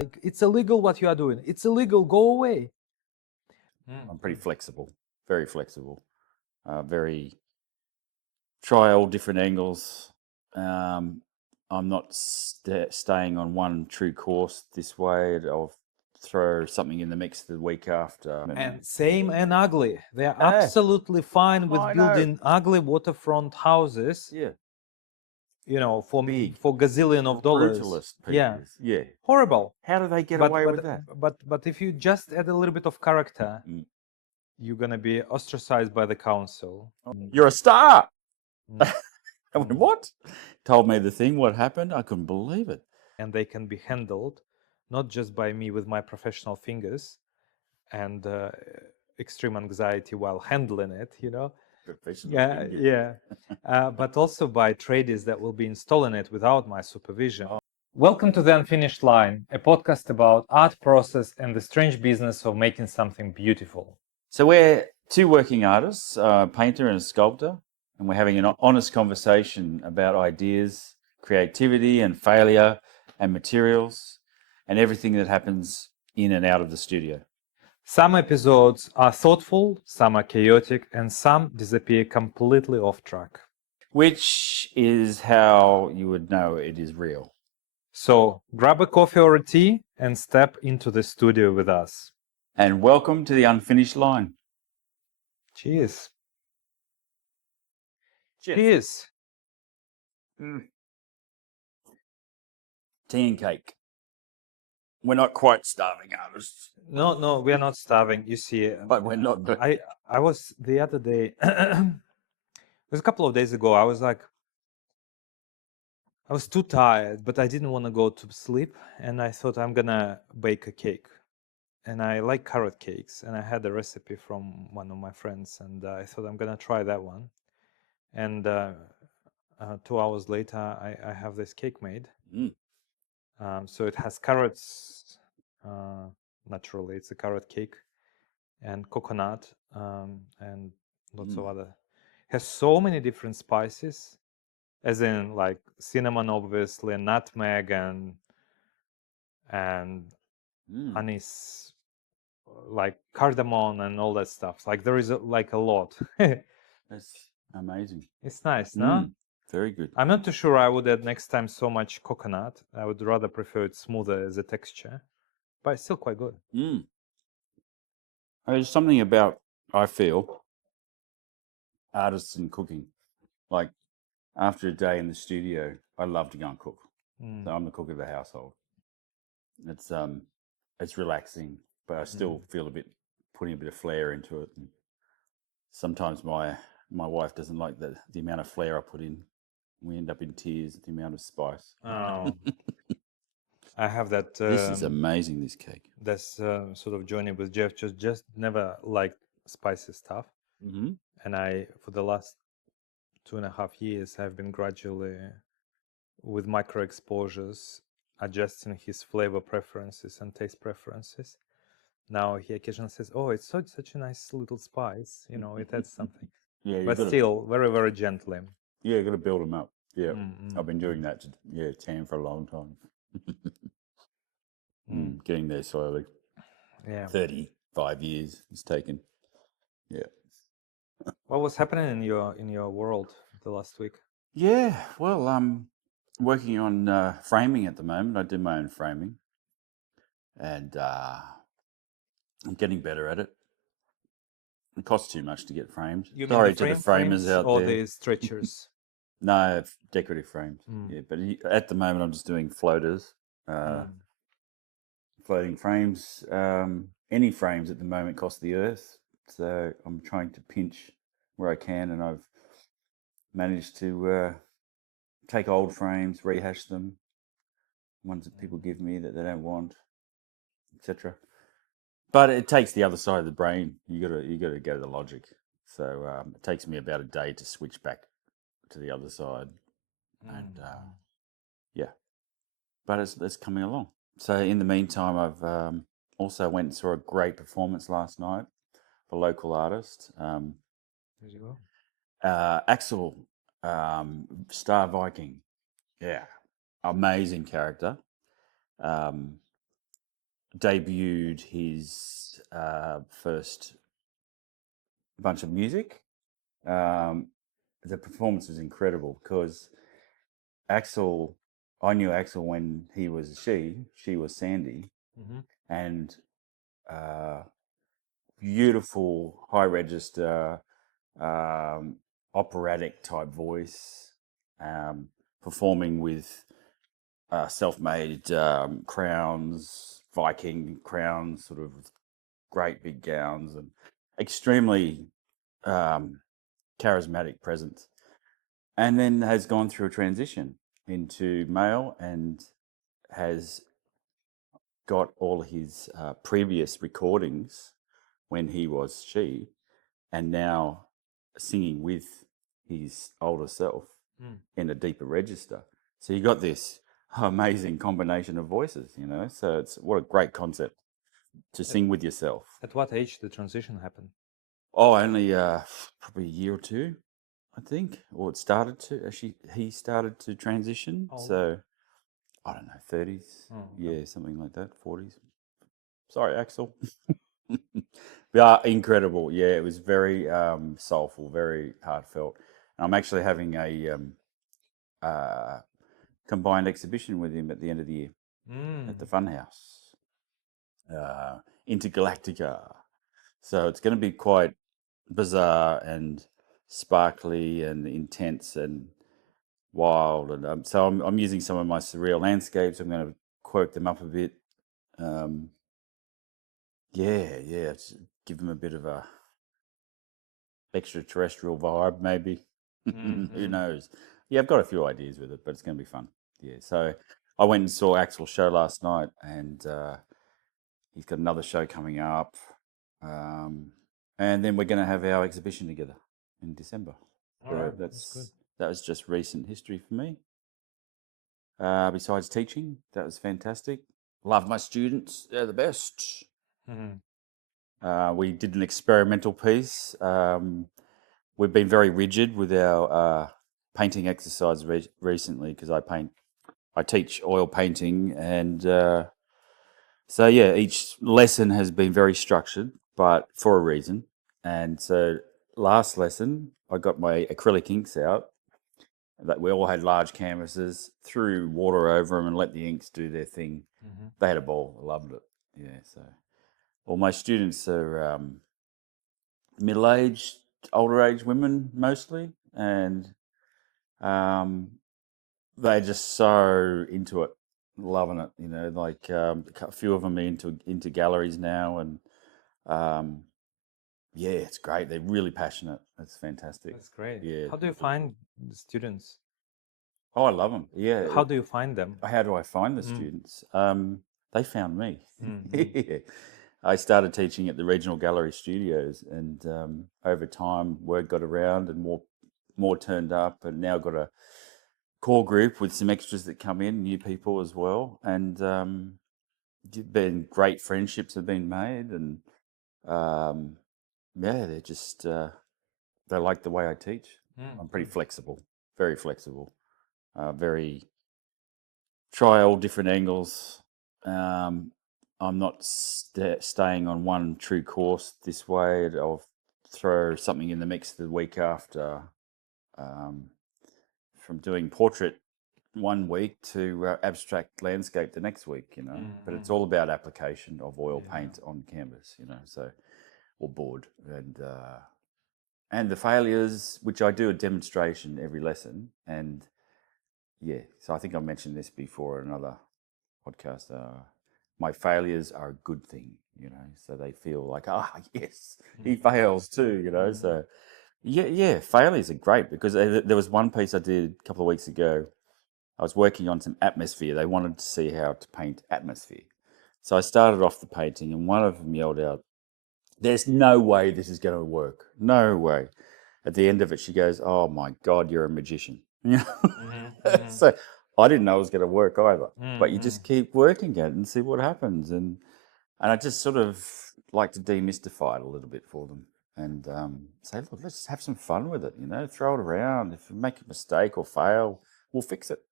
Like, it's illegal what you are doing. It's illegal. Go away. I'm pretty flexible, very flexible, very try all different angles. I'm not staying on one true course this way. I'll throw something in the mix the week after. And same and ugly. They are Yeah. absolutely fine with I know. building ugly waterfront houses. Yeah, For Big, gazillion of dollars. brutalist Yeah, pieces. Yeah. horrible. How do they get away with that? But if you just add a little bit of character, you're gonna be ostracized by the council. You're a star. Mm. I went, what? Told me the thing, what happened? I couldn't believe it. And they can be handled not just by me with my professional fingers and extreme anxiety while handling it, Professional Yeah, but also by tradies that will be installing it without my supervision. Welcome to The Unfinished Line, a podcast about art process and the strange business of making something beautiful. So we're two working artists, a painter and a sculptor, and we're having an honest conversation about ideas, creativity and failure and materials and everything that happens in and out of the studio. Some episodes are thoughtful, some are chaotic, and some disappear completely off track. Which is how you would know it is real. So grab a coffee or a tea and step into the studio with us. And welcome to The Unfinished Line. Cheers. Cheers. Tea and cake. We're not quite starving artists. No, we are not starving. You see, but we're not. I was the other day. It was a couple of days ago. I was too tired, but I didn't want to go to sleep, and I thought I'm gonna bake a cake. And I like carrot cakes, and I had a recipe from one of my friends, and I thought I'm gonna try that one. And 2 hours later, I have this cake made. So it has carrots. Naturally, it's a carrot cake, and coconut, and lots of other. It has so many different spices, as in like cinnamon, obviously, and nutmeg, and anise, like cardamom, and all that stuff. Like there is a lot. That's amazing. It's nice, no? Very good. I'm not too sure I would add next time so much coconut. I would rather prefer it smoother as a texture, but it's still quite good. There's something about, I feel, artists and cooking. Like after a day in the studio, I love to go and cook. So I'm the cook of the household. It's relaxing, but I still feel putting a bit of flair into it. And sometimes my wife doesn't like the amount of flair I put in. We end up in tears at the amount of spice. Oh, I have that. This is amazing, this cake. That's sort of journey with Jeff. Just never liked spicy stuff. And I, for the last 2.5 years, have been gradually, with micro exposures, adjusting his flavor preferences and taste preferences. Now he occasionally says, "Oh, it's such a nice little spice. It adds something." Yeah, but still, very, very gently. Yeah, you got to build them up. Yeah, I've been doing that. Tan for a long time. Getting there slowly. Yeah, 35 years it's taken. Yeah. What was happening in your world the last week? Yeah, well, I'm working on framing at the moment. I do my own framing, and I'm getting better at it. It costs too much to get framed. You Sorry mean to the framers out or there. the stretchers? No, decorative frames. Yeah, but at the moment I'm just doing floaters, floating frames. Any frames at the moment cost the earth, so I'm trying to pinch where I can, and I've managed to take old frames, rehash them, ones that people give me that they don't want, etc. But it takes the other side of the brain. You got to go to the logic. So it takes me about a day to switch back to the other side, and yeah, but it's coming along. So in the meantime, I've also went and saw a great performance last night for a local artist. There you go. Axel, Star Viking. Yeah, amazing character. debuted his first bunch of music. The performance was incredible because Axel, I knew Axel when he was she was Sandy, and beautiful high register, operatic type voice, performing with self-made crowns, Viking crowns, sort of great big gowns, and extremely charismatic presence. And then has gone through a transition into male and has got all his previous recordings when he was she, and now singing with his older self in a deeper register. So you got this amazing combination of voices, you know. So it's what a great concept to sing with yourself. At what age the transition happened? Oh, only probably a year or two, I think, or it started to. Actually, he started to transition. So I don't know, 30s, yeah, something like that, 40s. Sorry, Axel. Yeah, incredible. Yeah, it was very soulful, very heartfelt. And I'm actually having a combined exhibition with him at the end of the year at the Funhouse, Intergalactica. So it's going to be quite bizarre and sparkly and intense and wild. And so I'm using some of my surreal landscapes. I'm going to quirk them up a bit. Yeah, give them a bit of a extraterrestrial vibe, maybe. Who knows? Yeah, I've got a few ideas with it, but it's going to be fun. Yeah, so I went and saw Axel's show last night, and he's got another show coming up. And then we're going to have our exhibition together in December. So that's good. That was just recent history for me. Besides teaching, that was fantastic. Love my students; they're the best. We did an experimental piece. We've been very rigid with our painting exercise recently because I teach oil painting, and so yeah, each lesson has been very structured, but for a reason. And so last lesson, I got my acrylic inks out. That we all had large canvases, threw water over them, and let the inks do their thing. They had a ball. I loved it. Yeah. So, all my students are middle-aged, older-aged women mostly, and they're just so into it, loving it. You know, like a few of them are into galleries now, and yeah, it's great. They're really passionate. It's fantastic. That's great. Yeah. How do you find the students? Oh, I love them. Yeah. How do you find them? How do I find the students? They found me. I started teaching at the Regional Gallery Studios, and over time, word got around, and more turned up, and now got a core group with some extras that come in, new people as well, and been great friendships have been made, and yeah, they're just they like the way I teach. I'm pretty flexible, very flexible, very try all different angles. I'm not staying on one true course this way. I'll throw something in the mix the week after. From doing portrait one week to abstract landscape the next week, you know. But it's all about application of oil paint on canvas, you know. So, or board, and the failures, which I do a demonstration every lesson, and yeah. So I think I mentioned this before in another podcast. My failures are a good thing, you know. So they feel like, yes, he fails too, you know. So yeah, failures are great because there was one piece I did a couple of weeks ago. I was working on some atmosphere. They wanted to see how to paint atmosphere. So I started off the painting, and one of them yelled out, "There's no way this is going to work. No way." At the end of it, she goes, "Oh my God, you're a magician." So I didn't know it was going to work either. But you just keep working at it and see what happens. And I just sort of like to demystify it a little bit for them and say, look, let's have some fun with it, you know, throw it around. If you make a mistake or fail, we'll fix it,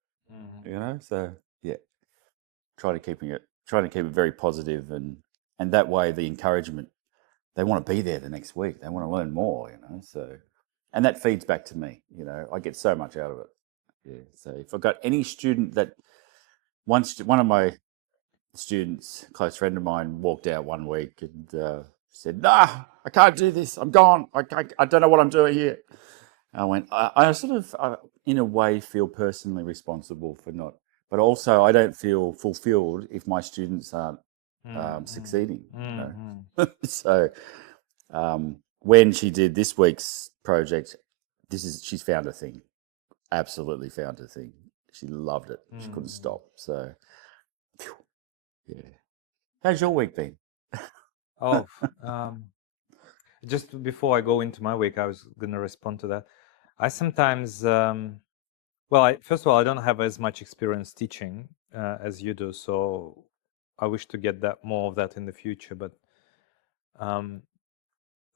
you know. So, yeah, try to keeping it trying to keep it very positive, and that way the encouragement, they want to be there the next week. They want to learn more, So, and that feeds back to me. I get so much out of it. Yeah. So if I've got any student that one of my students, a close friend of mine, walked out one week and said, "Nah, I can't do this. I'm gone. I don't know what I'm doing here." I went, I sort of, in a way, feel personally responsible for not, but also I don't feel fulfilled if my students aren't succeeding. So when she did this week's project, she's found a thing. Absolutely found a thing. She loved it. She couldn't stop. So, yeah. How's your week been? Oh, just before I go into my week, I was going to respond to that. I sometimes, first of all, I don't have as much experience teaching as you do, so I wish to get that more of that in the future. But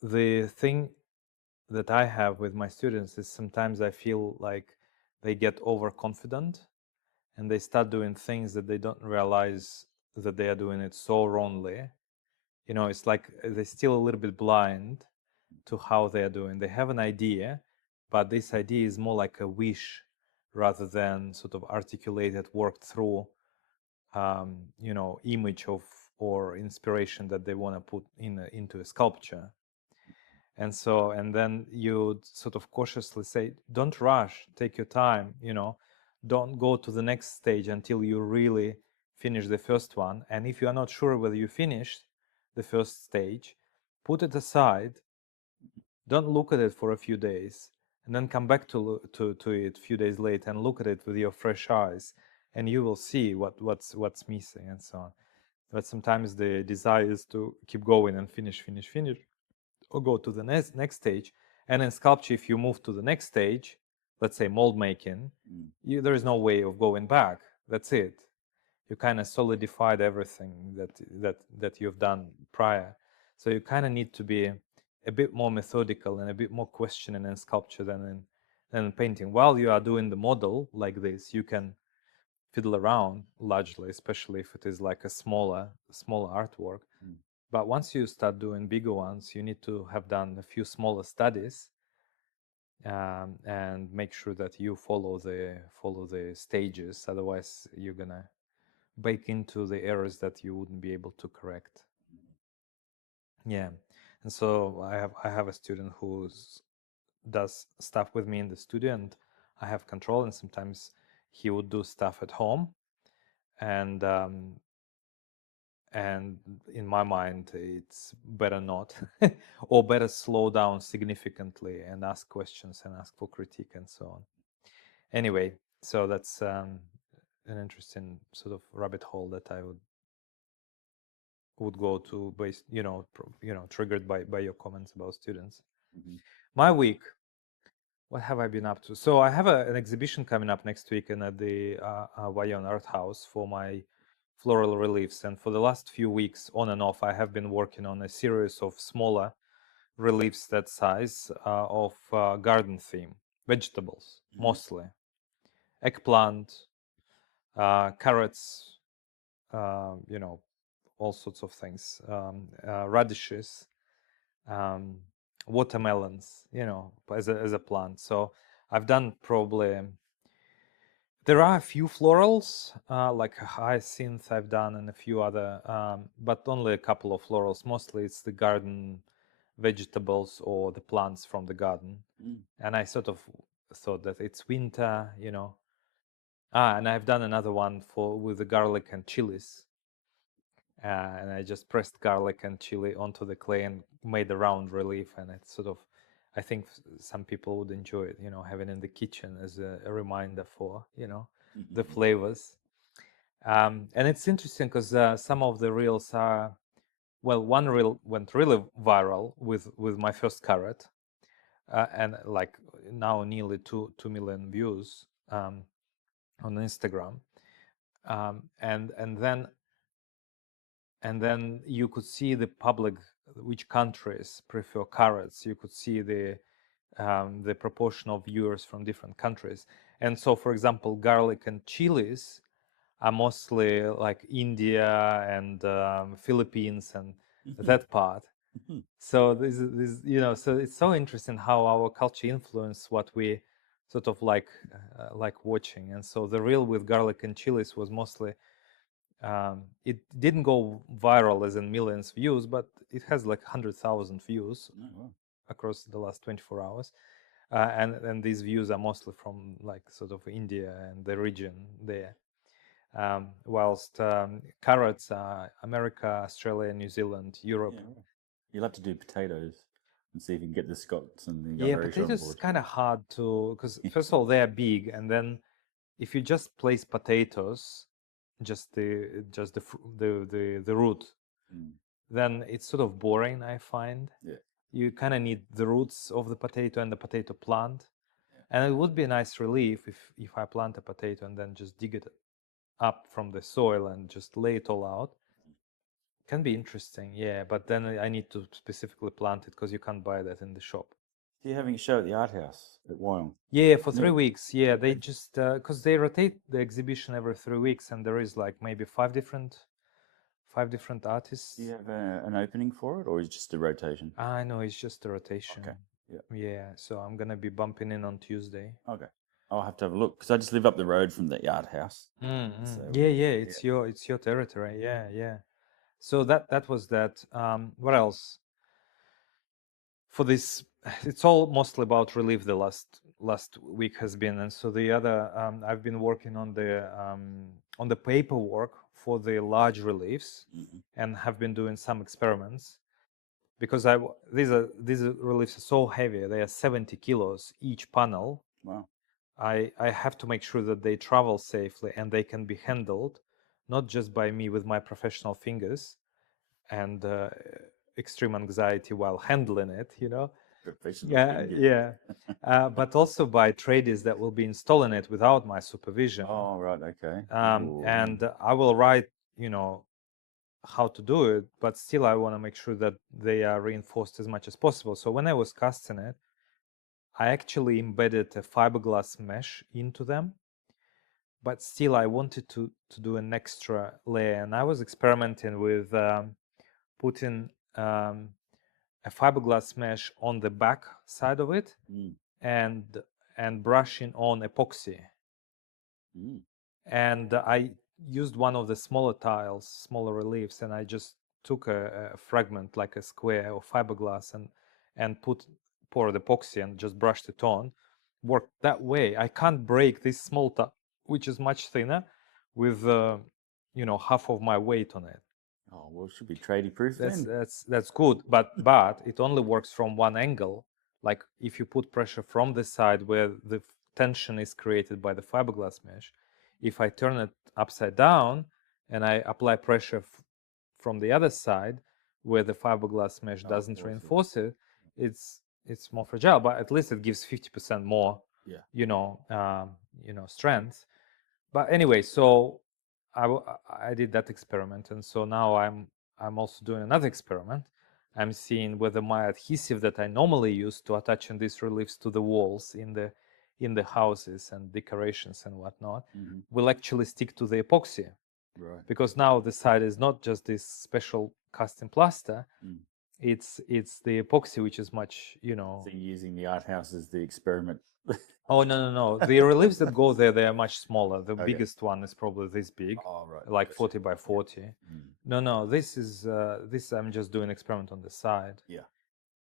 the thing that I have with my students is sometimes I feel like they get overconfident and they start doing things that they don't realize that they are doing it so wrongly. It's like they're still a little bit blind to how they are doing. They have an idea, but this idea is more like a wish rather than sort of articulated, worked through, image of or inspiration that they want to put into a sculpture. And then you sort of cautiously say, don't rush, take your time, don't go to the next stage until you really finish the first one. And if you are not sure whether you finished the first stage, put it aside, don't look at it for a few days, and then come back to it a few days later and look at it with your fresh eyes, and you will see what's missing and so on. But sometimes the desire is to keep going and finish, or go to the next stage. And in sculpture, if you move to the next stage, let's say mold making, there is no way of going back. That's it. You kind of solidified everything that you've done prior. So you kind of need to be a bit more methodical and a bit more questioning in sculpture than in painting. While you are doing the model like this, you can fiddle around largely, especially if it is like a smaller artwork. But once you start doing bigger ones, you need to have done a few smaller studies and make sure that you follow the stages. Otherwise, you're gonna bake into the errors that you wouldn't be able to correct. Yeah, and so I have a student who does stuff with me in the studio, and I have control. And sometimes he would do stuff at home, and in my mind, it's better not, or better slow down significantly and ask questions and ask for critique and so on. Anyway, so that's an interesting sort of rabbit hole that I would go to, based, triggered by your comments about students. My week, what have I been up to? So I have an exhibition coming up next week at the Vayon Art House for my floral reliefs, and for the last few weeks, on and off, I have been working on a series of smaller reliefs that size of garden theme, vegetables mostly, eggplant, carrots, all sorts of things, radishes, watermelons, as a plant. So I've done probably. There are a few florals, like hyacinth I've done and a few other, but only a couple of florals. Mostly it's the garden vegetables or the plants from the garden. And I sort of thought that it's winter, and I've done another one with the garlic and chilies. And I just pressed garlic and chili onto the clay and made a round relief. And it's sort of, I think some people would enjoy it, having in the kitchen as a reminder for, the flavors. And it's interesting because some of the reels are, well, one reel went really viral with my first carrot, and like now nearly 2 million views on Instagram, and then you could see the public, which countries prefer carrots. You could see the proportion of viewers from different countries. And so, for example, garlic and chilies are mostly like India and Philippines and that part. So this so it's so interesting how our culture influenced what we sort of like watching. And so the reel with garlic and chilies was mostly it didn't go viral as in millions views, but it has like 100,000 views across the last 24 hours. And these views are mostly from like sort of India and the region there. Whilst carrots are America, Australia, New Zealand, Europe. Yeah, right. You'll have to do potatoes and see if you can get the Scots and the Yeah, Irish on potatoes is board. kind of hard to, because first of all they are big, and then if you just place potatoes, just the root, then it's sort of boring, I find. Yeah. You kind of need the roots of the potato and the potato plant. And it would be a nice relief if I plant a potato and then just dig it up from the soil and just lay it all out. Can be interesting, yeah, but then I need to specifically plant it because you can't buy that in the shop. So you're having a show at the art house at Wyong? Yeah, for 3 weeks. Yeah. Yeah, they just because they rotate the exhibition every 3 weeks, and there is like maybe five different artists. Do you have an opening for it, or is it just a rotation? I know it's just a rotation. Okay. Yeah. Yeah, so I'm gonna be bumping in on Tuesday. Okay. I'll have to have a look because I just live up the road from the art house. So, Yeah, it's your territory. Yeah. So that was that. What else? For this, it's all mostly about relief. The last week has been, and so the other I've been working on the paperwork for the large reliefs, and have been doing some experiments because these reliefs are so heavy. They are 70 kilos each panel. Wow. I have to make sure that they travel safely and they can be handled, not just by me with my professional fingers and extreme anxiety while handling it, Professional Yeah, fingers. yeah. But also by tradies that will be installing it without my supervision. Oh, right. Okay. And I will write, how to do it, but still I want to make sure that they are reinforced as much as possible. So when I was casting it, I actually embedded a fiberglass mesh into them, but still I wanted to do an extra layer, and I was experimenting with putting a fiberglass mesh on the back side of it and brushing on epoxy. And I used one of the smaller tiles, smaller reliefs, and I just took a fragment like a square of fiberglass and poured epoxy and just brushed it on. Worked that way. I can't break this small tile, which is much thinner, with half of my weight on it. Oh, well, it should be tradie proof then. That's good, but it only works from one angle. Like if you put pressure from the side where the tension is created by the fiberglass mesh, if I turn it upside down and I apply pressure from the other side where the fiberglass mesh doesn't reinforce it, it's more fragile. But at least it gives 50% more, strength. But anyway, so I did that experiment, and so now I'm also doing another experiment. I'm seeing whether my adhesive that I normally use to attaching these reliefs to the walls in the houses and decorations and whatnot will actually stick to the epoxy. Right. Because now the side is not just this special casting plaster, it's the epoxy, which is much, So you're using the art house as the experiment. Oh, no. The reliefs that go there, they are much smaller. The biggest one is probably this big, like 40 by 40. No, this is I'm just doing experiment on the side. Yeah.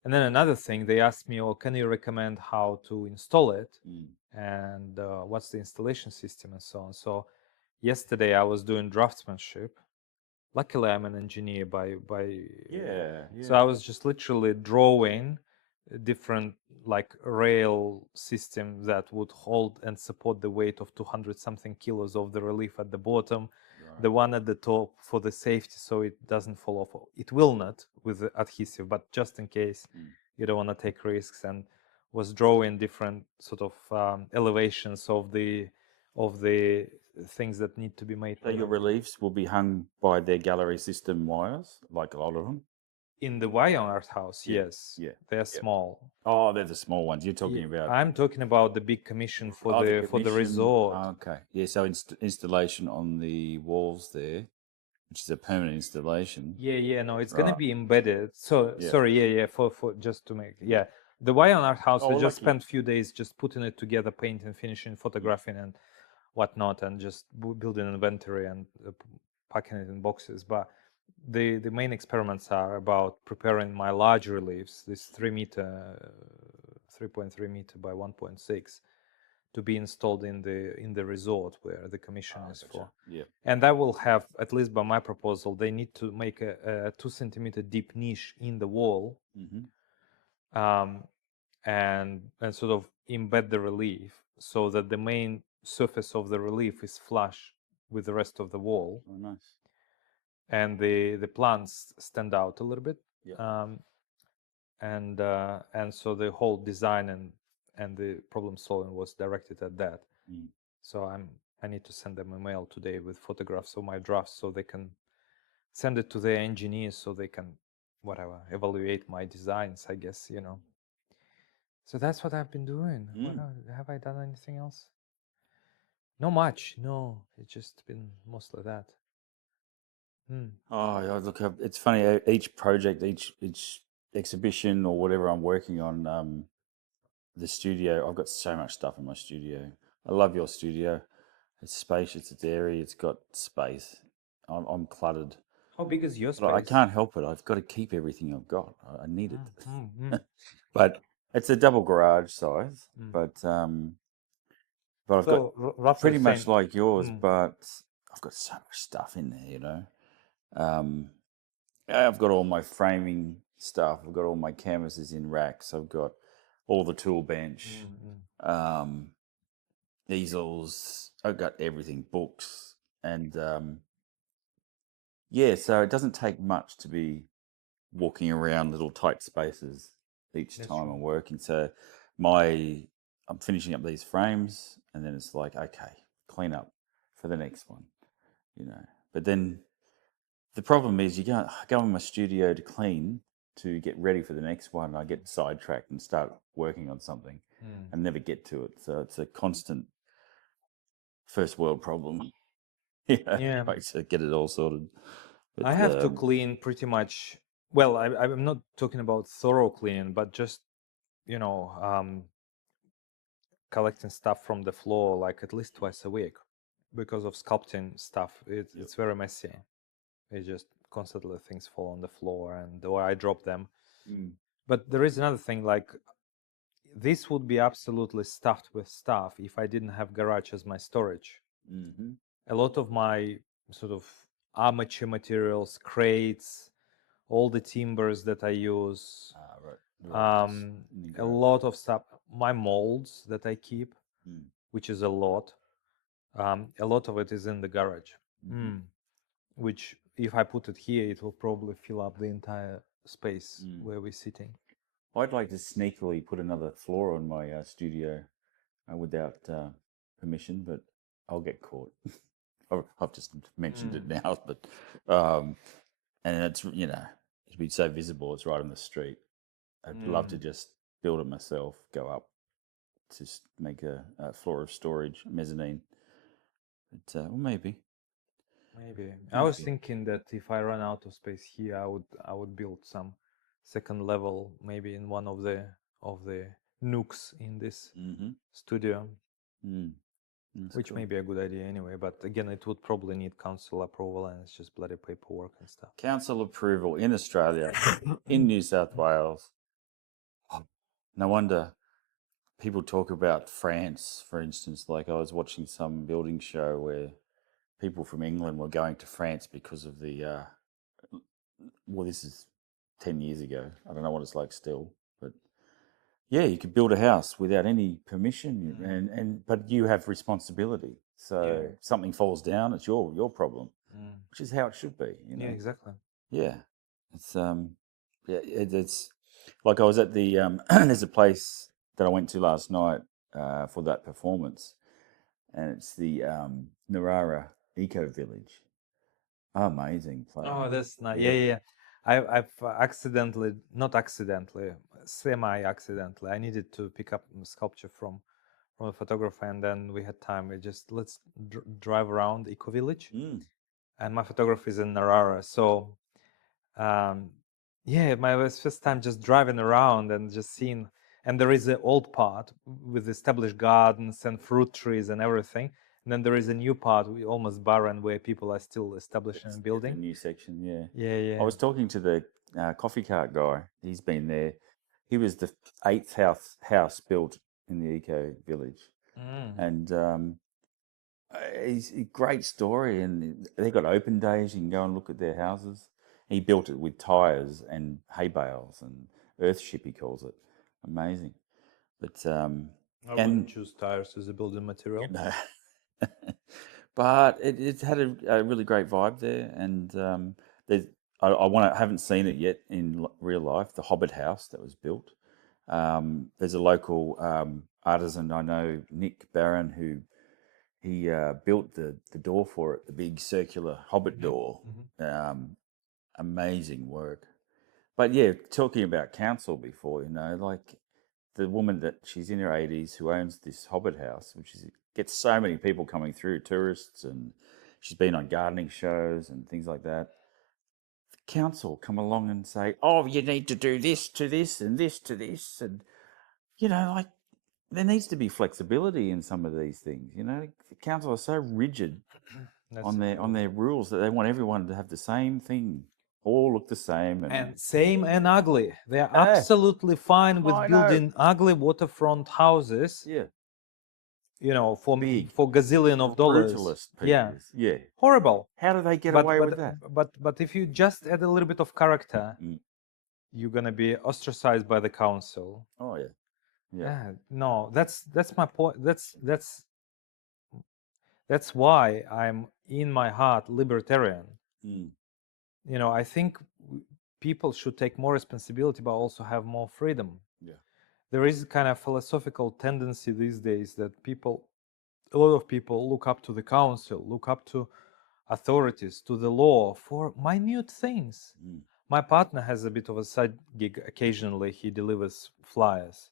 And then another thing, they asked me, oh, can you recommend how to install it? And what's the installation system and so on. So yesterday I was doing draftsmanship. Luckily, I'm an engineer by Yeah. So I was just literally drawing different like rail system that would hold and support the weight of 200 something kilos of the relief at the bottom, the one at the top for the safety so it doesn't fall off. It will not with the adhesive, but just in case you don't want to take risks, and was drawing different sort of elevations of the things that need to be made. So your reliefs will be hung by their gallery system wires, like a lot of them? In the Wyon art house, Yeah, yes, yeah, they're yeah. small. Oh, they're the small ones. You're talking about. I'm talking about the big commission for Oh, the the commission. resort. Okay. Yeah. So installation on the walls there, which is a permanent installation. Yeah, no, it's gonna Right. be embedded. So Yeah. sorry, yeah, for just to make, yeah, the Wyon art house. Oh, We just lucky. spent a few days just putting it together, painting, finishing, photographing, and whatnot, and just building inventory and packing it in boxes. But the main experiments are about preparing my large reliefs, this 3.3 meter by 1.6, to be installed in the resort where the commission is Gotcha. for. Yeah. And that will have, at least by my proposal, they need to make a 2 centimeter deep niche in the wall, and sort of embed the relief so that the main surface of the relief is flush with the rest of the wall, Oh, nice. and the plants stand out a little bit. Yep. And so the whole design and the problem solving was directed at that. So I need to send them a mail today with photographs of my drafts so they can send it to their engineers so they can whatever evaluate my designs, I guess, you know. So that's what I've been doing. What have I done anything else? Not much. No, it's just been mostly that. Oh, yeah, look, it's funny. Each project, each exhibition or whatever I'm working on, the studio. I've got so much stuff in my studio. I love your studio. It's spacious. It's airy. It's got space. I'm cluttered. How big is your But I space? can't help it. I've got to keep everything I've got. I need it. But it's a double garage size. But I've So got roughly pretty the much same. like yours. But I've got so much stuff in there. You know. I've got all my framing stuff. I've got all my canvases in racks. I've got all the tool bench, easels. I've got everything, books, and yeah. So it doesn't take much to be walking around little tight spaces each That's time true. I'm working. So I'm finishing up these frames, and then it's like, okay, clean up for the next one, you know. But then the problem is you go in my studio to clean to get ready for the next one. I get sidetracked and start working on something and never get to it. So it's a constant first world problem. Yeah. Right, to get it all sorted. But, I have to clean pretty much. Well, I'm not talking about thorough cleaning, but just, you know, collecting stuff from the floor like at least twice a week because of sculpting stuff. It's very messy. It's just constantly things fall on the floor or I drop them. But there is another thing, like this would be absolutely stuffed with stuff if I didn't have garage as my storage. A lot of my sort of armature materials, crates, all the timbers that I use, a lot of stuff, my molds that I keep, which is a lot of it is in the garage, which if I put it here, it will probably fill up the entire space where we're sitting. I'd like to sneakily put another floor on my studio without permission, but I'll get caught. I've just mentioned it now, but and it's, you know, it'd be so visible. It's right on the street. I'd love to just build it myself, go up, just make a floor of storage, mezzanine. But well, maybe. I was thinking that if I run out of space here, I would build some second level, maybe in one of the nooks in this studio, which Cool. may be a good idea anyway. But again, it would probably need council approval, and it's just bloody paperwork and stuff. Council approval in Australia, in New South Wales. No wonder people talk about France, for instance. Like I was watching some building show where people from England were going to France because of the. Well, this is 10 years ago. I don't know what it's like still, but yeah, you could build a house without any permission, and but you have responsibility. So something falls down, it's your problem, which is how it should be. You know. Yeah, exactly. Yeah, it's it's like I was at the there's a place that I went to last night for that performance, and it's the Narara Eco Village. Amazing place. Oh, that's nice. Yeah. I've accidentally, not accidentally, semi-accidentally, I needed to pick up sculpture from a photographer, and then we had time. We just let's drive around Eco Village, and my photographer is in Narara, so yeah, my was first time just driving around and just seeing. And there is an old part with established gardens and fruit trees and everything. And then there is a new part, almost barren, where people are still establishing and building. The new section, yeah. Yeah. I was talking to the coffee cart guy. He's been there. He was the 8th house built in the Eco Village, and it's a great story. And they've got open days. You can go and look at their houses. He built it with tires and hay bales and earth ship, he calls it. Amazing. But I wouldn't choose tires as a building material. No. But it's had a really great vibe there, and there's I haven't seen it yet in real life. The Hobbit house that was built. There's a local artisan I know, Nick Barron, who he built the door for it, the big circular Hobbit door. Amazing work. But yeah, talking about council before, like the woman that she's in her 80s who owns this Hobbit house, which gets so many people coming through, tourists, and she's been on gardening shows and things like that. The council come along and say, "Oh, you need to do this to this and this to this," and like there needs to be flexibility in some of these things. The council are so rigid on their rules that they want everyone to have the same thing, all look the same, and same and ugly. They are absolutely fine with building ugly waterfront houses. Yeah. For gazillion of dollars. Brutalist pieces. Yeah. Horrible. How do they get away with that? But if you just add a little bit of character, you're gonna be ostracized by the council. Oh yeah. Yeah. No, that's my point. That's why I'm in my heart libertarian. I think people should take more responsibility, but also have more freedom. Yeah. There is kind of philosophical tendency these days that a lot of people look up to the council, look up to authorities, to the law for minute things. My partner has a bit of a side gig. Occasionally, he delivers flyers.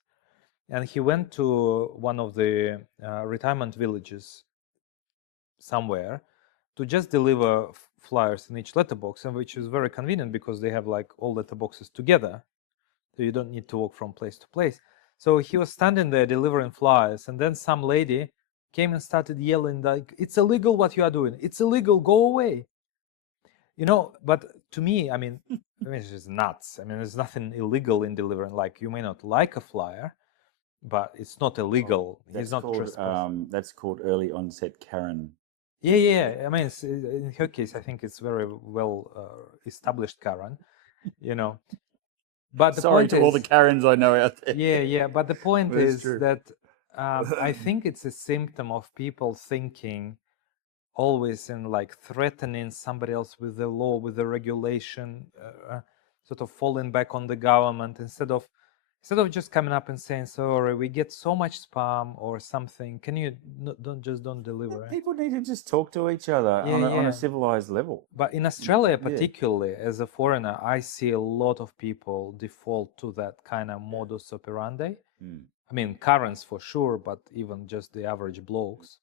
And he went to one of the retirement villages somewhere to just deliver flyers in each letterbox, and which is very convenient because they have like all letterboxes together. So you don't need to walk from place to place. So he was standing there delivering flyers, and then some lady came and started yelling like, "It's illegal what you are doing. It's illegal. Go away." But to me, I mean, it's just nuts. I mean, there's nothing illegal in delivering. Like, you may not like a flyer, but it's not illegal. He's not trespassing. That's called early onset Karen. Yeah. I mean, in her case, I think it's very well established Karen. But the Sorry point to is, all the Karens I know out there. Yeah. But the point is true. that I think it's a symptom of people thinking always in like threatening somebody else with the law, with the regulation, sort of falling back on the government instead of just coming up and saying, "Sorry, we get so much spam or something. Can you don't deliver it?" People need to just talk to each other on a civilized level. But in Australia, particularly as a foreigner, I see a lot of people default to that kind of modus operandi. I mean, Karens for sure, but even just the average blokes.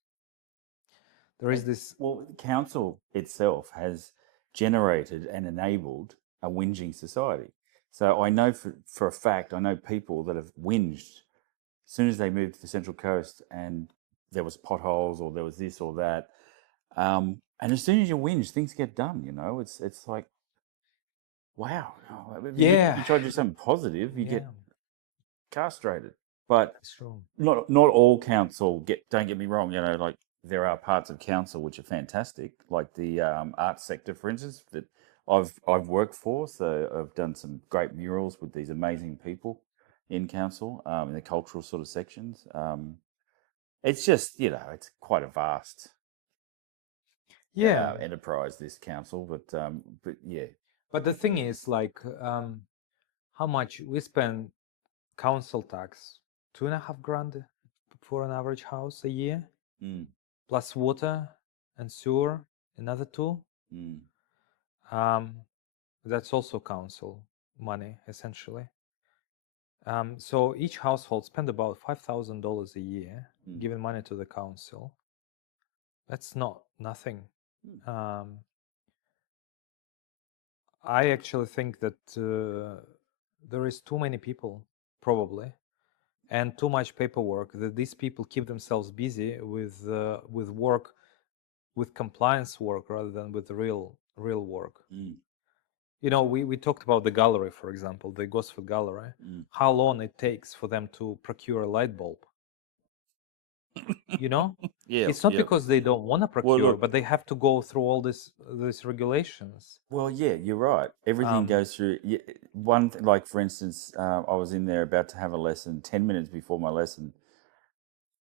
There is this. Well, the council itself has generated and enabled a whinging society. So I know for a fact, I know people that have whinged as soon as they moved to the Central Coast and there was potholes or there was this or that. And as soon as you whinge, things get done, It's like, wow. You try to do something positive, you get castrated. But not all council don't get me wrong, like there are parts of council which are fantastic, like the arts sector, for instance, that I've worked for. So I've done some great murals with these amazing people in council, in the cultural sort of sections. It's just, it's quite a vast enterprise, this council, but yeah. But the thing is, like, how much we spend council tax, $2,500 for an average house a year, plus water and sewer, another $2,000. That's also council money, essentially. So each household spend about $5,000 a year giving money to the council. That's not nothing. I actually think that there is too many people, probably, and too much paperwork, that these people keep themselves busy with work, with compliance work, rather than with real work. You know, we talked about the gallery, for example, the Gosford Gallery. How long it takes for them to procure a light bulb? You know, Yeah, it's not yeah. because they don't want to procure, look- but they have to go through all these regulations. Well, yeah, you're right. Everything goes through one. Like for instance, I was in there about to have a lesson 10 minutes before my lesson,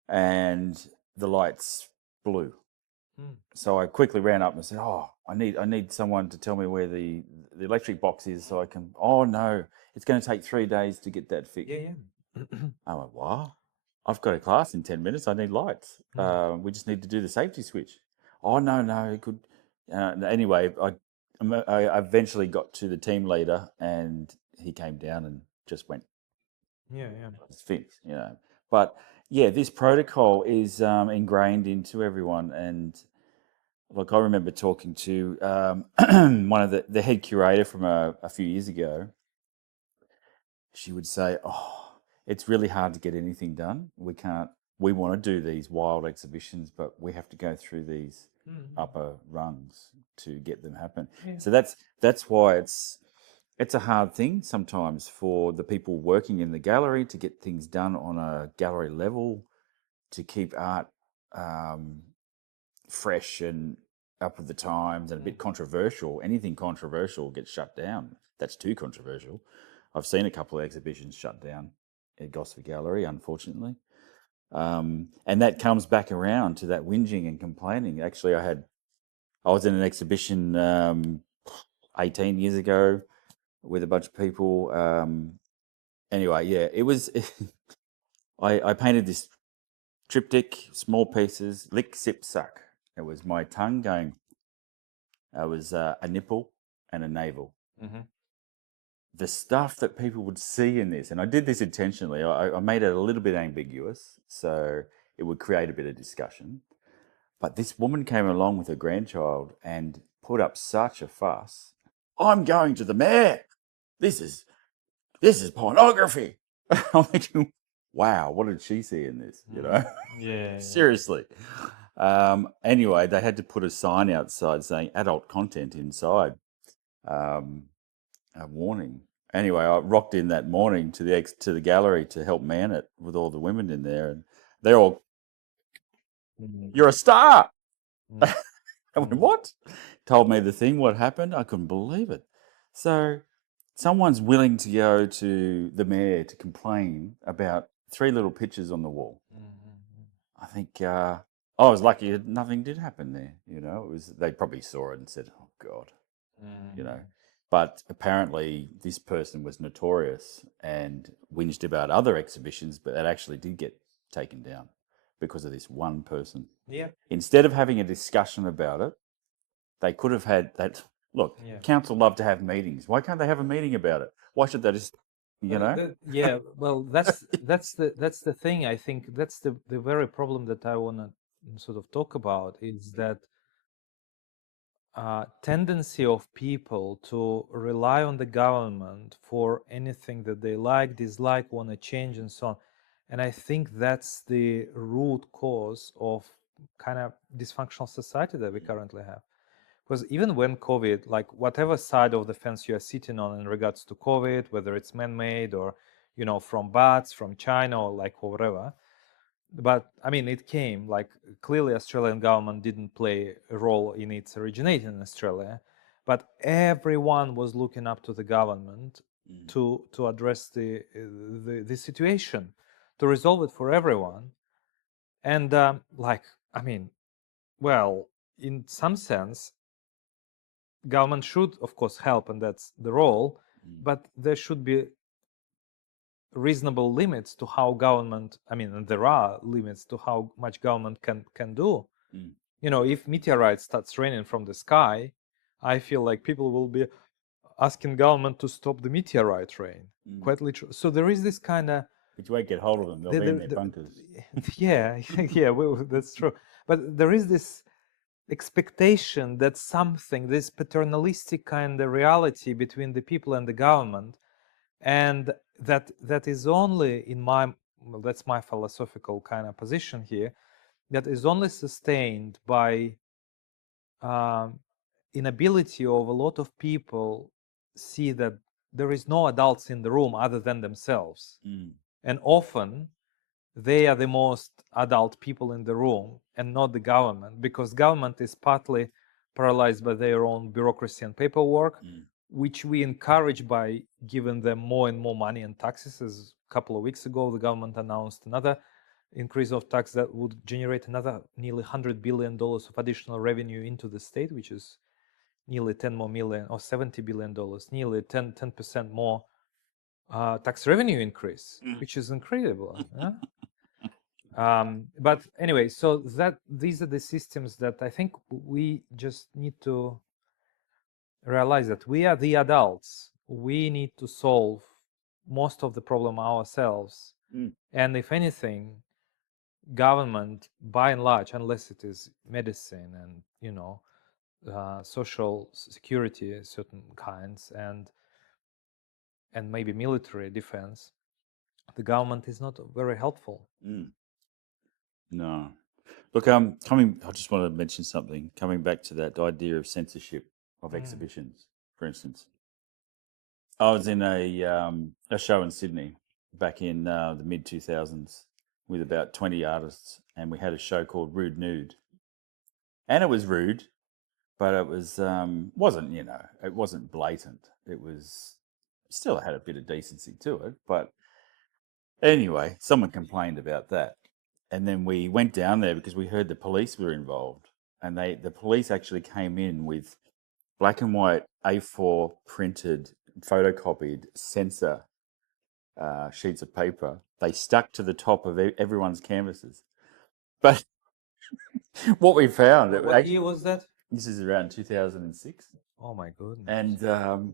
and the lights blew. So I quickly ran up and said, "Oh, I need someone to tell me where the electric box is, so I can." Oh no, it's going to take 3 days to get that fixed. Yeah. I went, "What? I've got a class in 10 minutes. I need lights. We just need to do the safety switch." Oh no, it could. Anyway, I eventually got to the team leader, and he came down and just went, Yeah. "It's fixed," you know. But yeah, this protocol is ingrained into everyone, and like I remember talking to one of the head curator from a few years ago. She would say, "Oh, it's really hard to get anything done. We can't. We want to do these wild exhibitions, but we have to go through these upper rungs to get them happen." Yeah. So that's why it's a hard thing sometimes for the people working in the gallery to get things done on a gallery level, to keep art fresh and up with the times and a bit controversial. Anything controversial gets shut down. That's too controversial. I've seen a couple of exhibitions shut down at Gosford Gallery, unfortunately. And that comes back around to that whinging and complaining. Actually, I was in an exhibition 18 years ago with a bunch of people. Anyway, yeah, it was. I painted this triptych, small pieces, lick, sip, suck. It was my tongue going. It was a nipple and a navel. The stuff that people would see in this, and I did this intentionally. I made it a little bit ambiguous so it would create a bit of discussion. But this woman came along with her grandchild and put up such a fuss. "I'm going to the mayor. This is pornography." I'm thinking, wow, what did she see in this? You know, Yeah. seriously. Anyway, they had to put a sign outside saying adult content inside. A warning. Anyway, I rocked in that morning to the gallery to help man it with all the women in there, and they're all, "You're a star." I went, "What?" Told me the thing, what happened. I couldn't believe it. So someone's willing to go to the mayor to complain about 3 little pictures on the wall. I think I was lucky that nothing did happen there. You know, it was, they probably saw it and said, "Oh God," you know. But apparently, this person was notorious and whinged about other exhibitions, but that actually did get taken down because of this one person. Yeah. Instead of having a discussion about it, they could have had that. Look, Yeah. council love to have meetings. Why can't they have a meeting about it? Why should they just, you know? Yeah, well, that's the thing. I think that's the very problem that I want to sort of talk about, is that tendency of people to rely on the government for anything that they like, dislike, want to change, and so on. And I think that's the root cause of kind of dysfunctional society that we currently have. Because even when COVID, like whatever side of the fence you are sitting on in regards to COVID, whether it's man-made or, you know, from bats, from China, or like whatever, but I mean, it came, like, clearly Australian government didn't play a role in its originating in Australia, but everyone was looking up to the government to address the situation, to resolve it for everyone. And like, I mean, well, in some sense, government should, of course, help, and that's the role, but there should be reasonable limits to how government, I mean, and there are limits to how much government can do. You know, if meteorites starts raining from the sky, I feel like people will be asking government to stop the meteorite rain. Mm. Quite literally. So there is this kind of But you won't get hold of them. They'll be in their bunkers. yeah, yeah, well, that's true. But there is this expectation that something, this paternalistic kind of reality between the people and the government, and that is only in my, well, that's my philosophical kind of position here, that is only sustained by inability of a lot of people see that there is no adults in the room other than themselves. And often they are the most adult people in the room and not the government, because government is partly paralyzed by their own bureaucracy and paperwork, which we encourage by giving them more and more money and taxes. As a couple of weeks ago, the government announced another increase of tax that would generate another nearly $100 billion of additional revenue into the state, which is nearly 10 more million or $70 billion, nearly 10% more tax revenue increase, which is incredible. But anyway, so that these are the systems that I think we just need to realize that we are the adults. We need to solve most of the problem ourselves. And if anything, government, by and large, unless it is medicine and social security, certain kinds, and maybe military defense, the government is not very helpful. No. Look, I just want to mention something. Coming back to that idea of censorship of exhibitions, for instance. I was in a show in Sydney back in the mid 2000s with about 20 artists, and we had a show called Rude Nude, and it was rude, but it was it wasn't blatant. It was still had a bit of decency to it, but anyway, someone complained about that. And then we went down there because we heard the police were involved, and the police actually came in with black and white A4 printed, photocopied censor sheets of paper. They stuck to the top of everyone's canvases. But what we found, What year was that? This is around 2006. Oh my goodness! And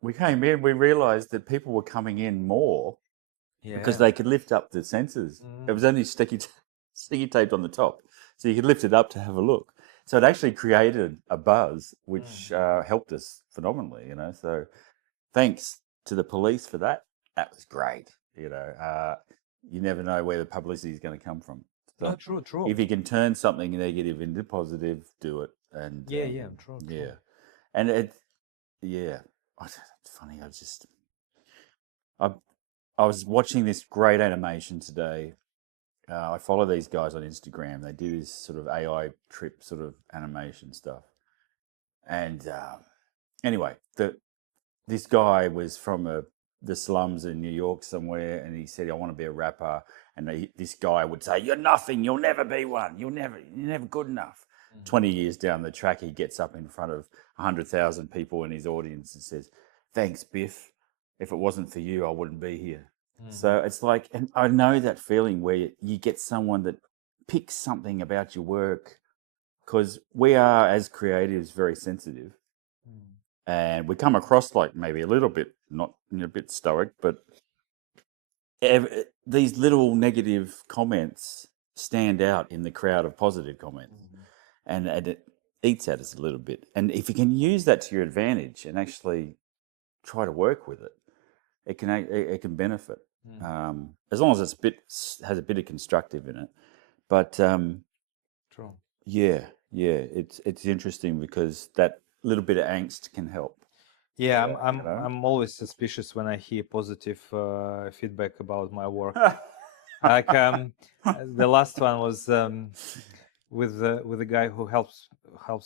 we came in, we realised that people were coming in more because Yeah. they could lift up the censors. It was only sticky taped on the top, so you could lift it up to have a look. So it actually created a buzz, which helped us phenomenally. So thanks to the police for that. That was great. You never know where the publicity is going to come from. So true. if you can turn something negative into positive, do it. And true. And it's funny. I was watching this great animation today. I follow these guys on Instagram. They do this sort of AI trip sort of animation stuff. And anyway, this guy was from the slums in New York somewhere, and he said, "I want to be a rapper." And this guy would say, "You're nothing. You'll never be one. You're never good enough." 20 years down the track, he gets up in front of 100,000 people in his audience and says, "Thanks, Biff. If it wasn't for you, I wouldn't be here." So it's like, and I know that feeling where you get someone that picks something about your work, because we are, as creatives, very sensitive. And we come across like maybe a little bit, not a bit stoic, but these little negative comments stand out in the crowd of positive comments. And it eats at us a little bit. And if you can use that to your advantage and actually try to work with it, it can benefit. As long as has a bit of constructive in it. But True. Yeah, it's interesting because that little bit of angst can help. Yeah, I'm always suspicious when I hear positive feedback about my work. Like the last one was with the guy who helps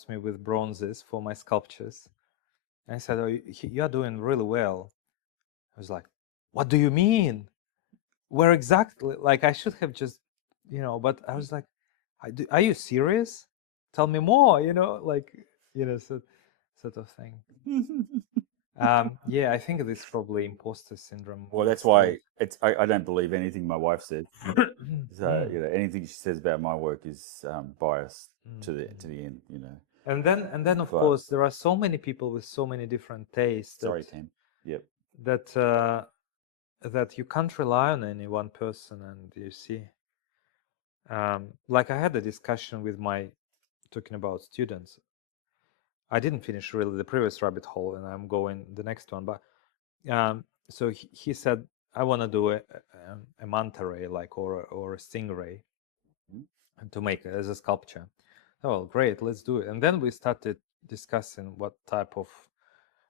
me with bronzes for my sculptures. And I said, "Oh, you are doing really well." I was like, "What do you mean? Where exactly?" Like I should have just, but I was like, "Are you serious? Tell me more." Sort of thing. Yeah, I think this is probably imposter syndrome. Well, that's why I don't believe anything my wife said. So anything she says about my work is biased to the end. And then of But course there are so many people with so many different tastes sorry, Tim. Yep. that you can't rely on any one person. And you see, like I had a discussion with my, talking about students. I didn't finish really the previous rabbit hole, and I'm going the next one. But so he said, I want to do a manta ray, like, or a stingray, Mhm. to make it as a sculpture. Oh, well, great, let's do it. And then we started discussing what type of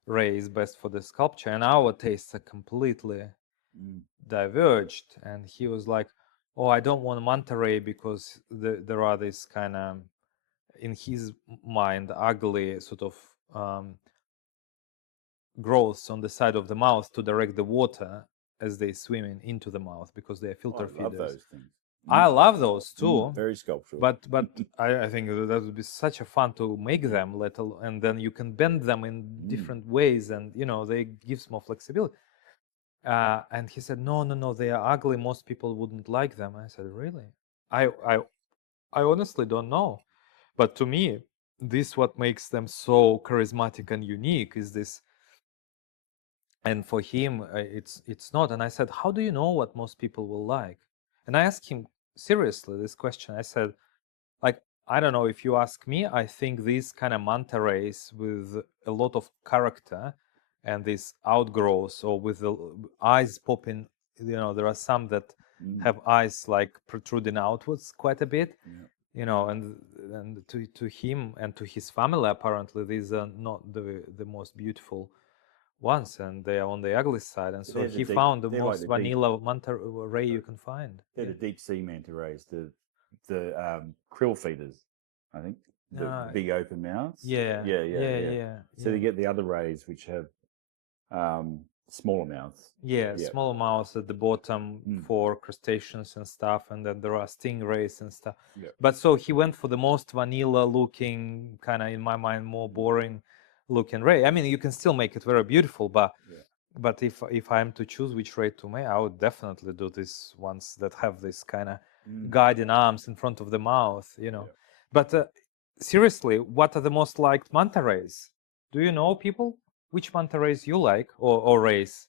ray is best for the sculpture, and our tastes are completely diverged. And he was like, oh, I don't want manta ray because there are this kind of, in his mind, ugly sort of growths on the side of the mouth to direct the water as they swim into the mouth, because they are Oh, filter I love feeders. those things. I love those too, Very sculptural. but I think that would be such a fun to make them, and then you can bend them in different ways, and they gives more flexibility. And he said, no, they are ugly. Most people wouldn't like them. I said, really? I I I honestly don't know, but to me, this what makes them so charismatic and unique is this. And for him, it's not. And I said, how do you know what most people will like? And I asked him seriously this question. I said, like, I don't know, if you ask me, I think these kind of manta rays with a lot of character and these outgrowths, or with the eyes popping, there are some that have eyes like protruding outwards quite a bit, and to him and to his family, apparently these are not the most beautiful ones, and they are on the ugly side. And so he found the most vanilla manta ray you can find. They're the deep sea manta rays, the krill feeders, I think, the big open mouths. Yeah. So they get the other rays which have smaller mouths. Smaller mouths at the bottom for crustaceans and stuff, and then there are stingrays and stuff. But so he went for the most vanilla looking, kind of, in my mind, more boring looking ray. I mean, you can still make it very beautiful, but if I'm to choose which ray to make, I would definitely do these ones that have this kind of guiding arms in front of the mouth, But seriously, what are the most liked manta rays? Do you know, people? Which manta rays you like, or rays?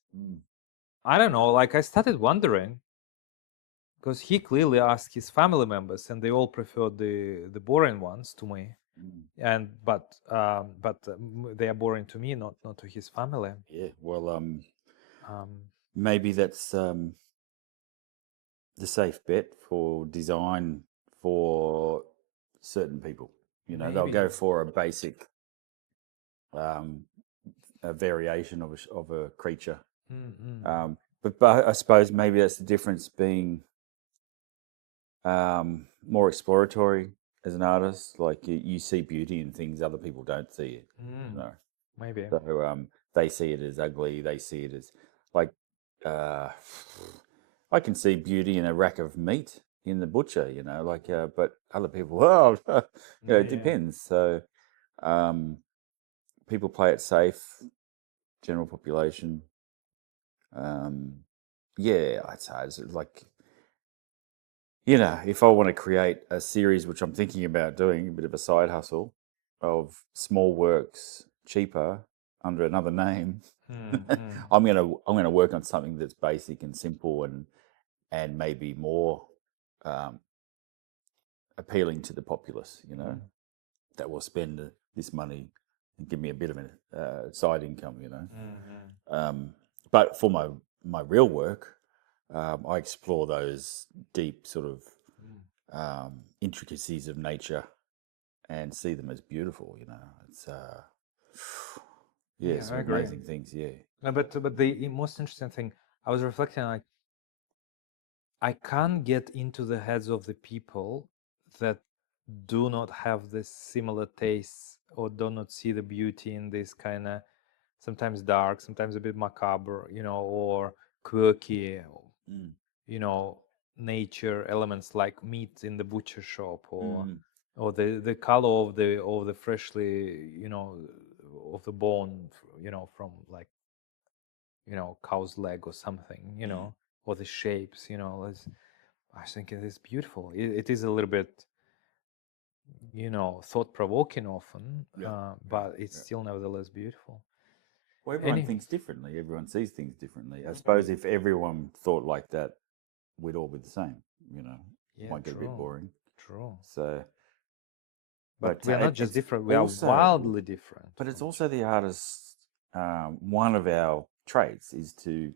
I don't know. Like, I started wondering, because he clearly asked his family members, and they all preferred the boring ones to me. And but they are boring to me, not to his family. Yeah. Well, maybe that's the safe bet for design for certain people. They'll go for a basic a variation of a creature. But I suppose maybe that's the difference, being more exploratory as an artist. Like, you see beauty in things other people don't see it. Maybe. So they see it as ugly. They see it as, like, I can see beauty in a rack of meat in the butcher, but other people, well, it depends. So people play it safe, general population. I'd say it's like, if I want to create a series, which I'm thinking about doing, a bit of a side hustle of small works, cheaper, under another name, I'm gonna work on something that's basic and simple, and maybe more appealing to the populace. That will spend this money and give me a bit of a side income. But for my real work, I explore those deep sort of intricacies of nature and see them as beautiful. It's some amazing things. But the most interesting thing, I was reflecting, like, I can't get into the heads of the people that do not have this similar tastes, or do not see the beauty in this kind of, sometimes dark, sometimes a bit macabre, or quirky, nature elements, like meat in the butcher shop, or the color of the freshly, of the bone, from, like, cow's leg or something, or the shapes, I think it is beautiful. It is a little bit thought-provoking often, Yeah, yeah, but it's yeah. still nevertheless beautiful. Well, everyone Any, thinks differently. Everyone sees things differently. I suppose if everyone thought like that, we'd all be the same. You know, yeah, might get a bit true, boring. true. So, But but we are not just it's different; we are also, wildly different but it's from each also the artist's one of our traits is to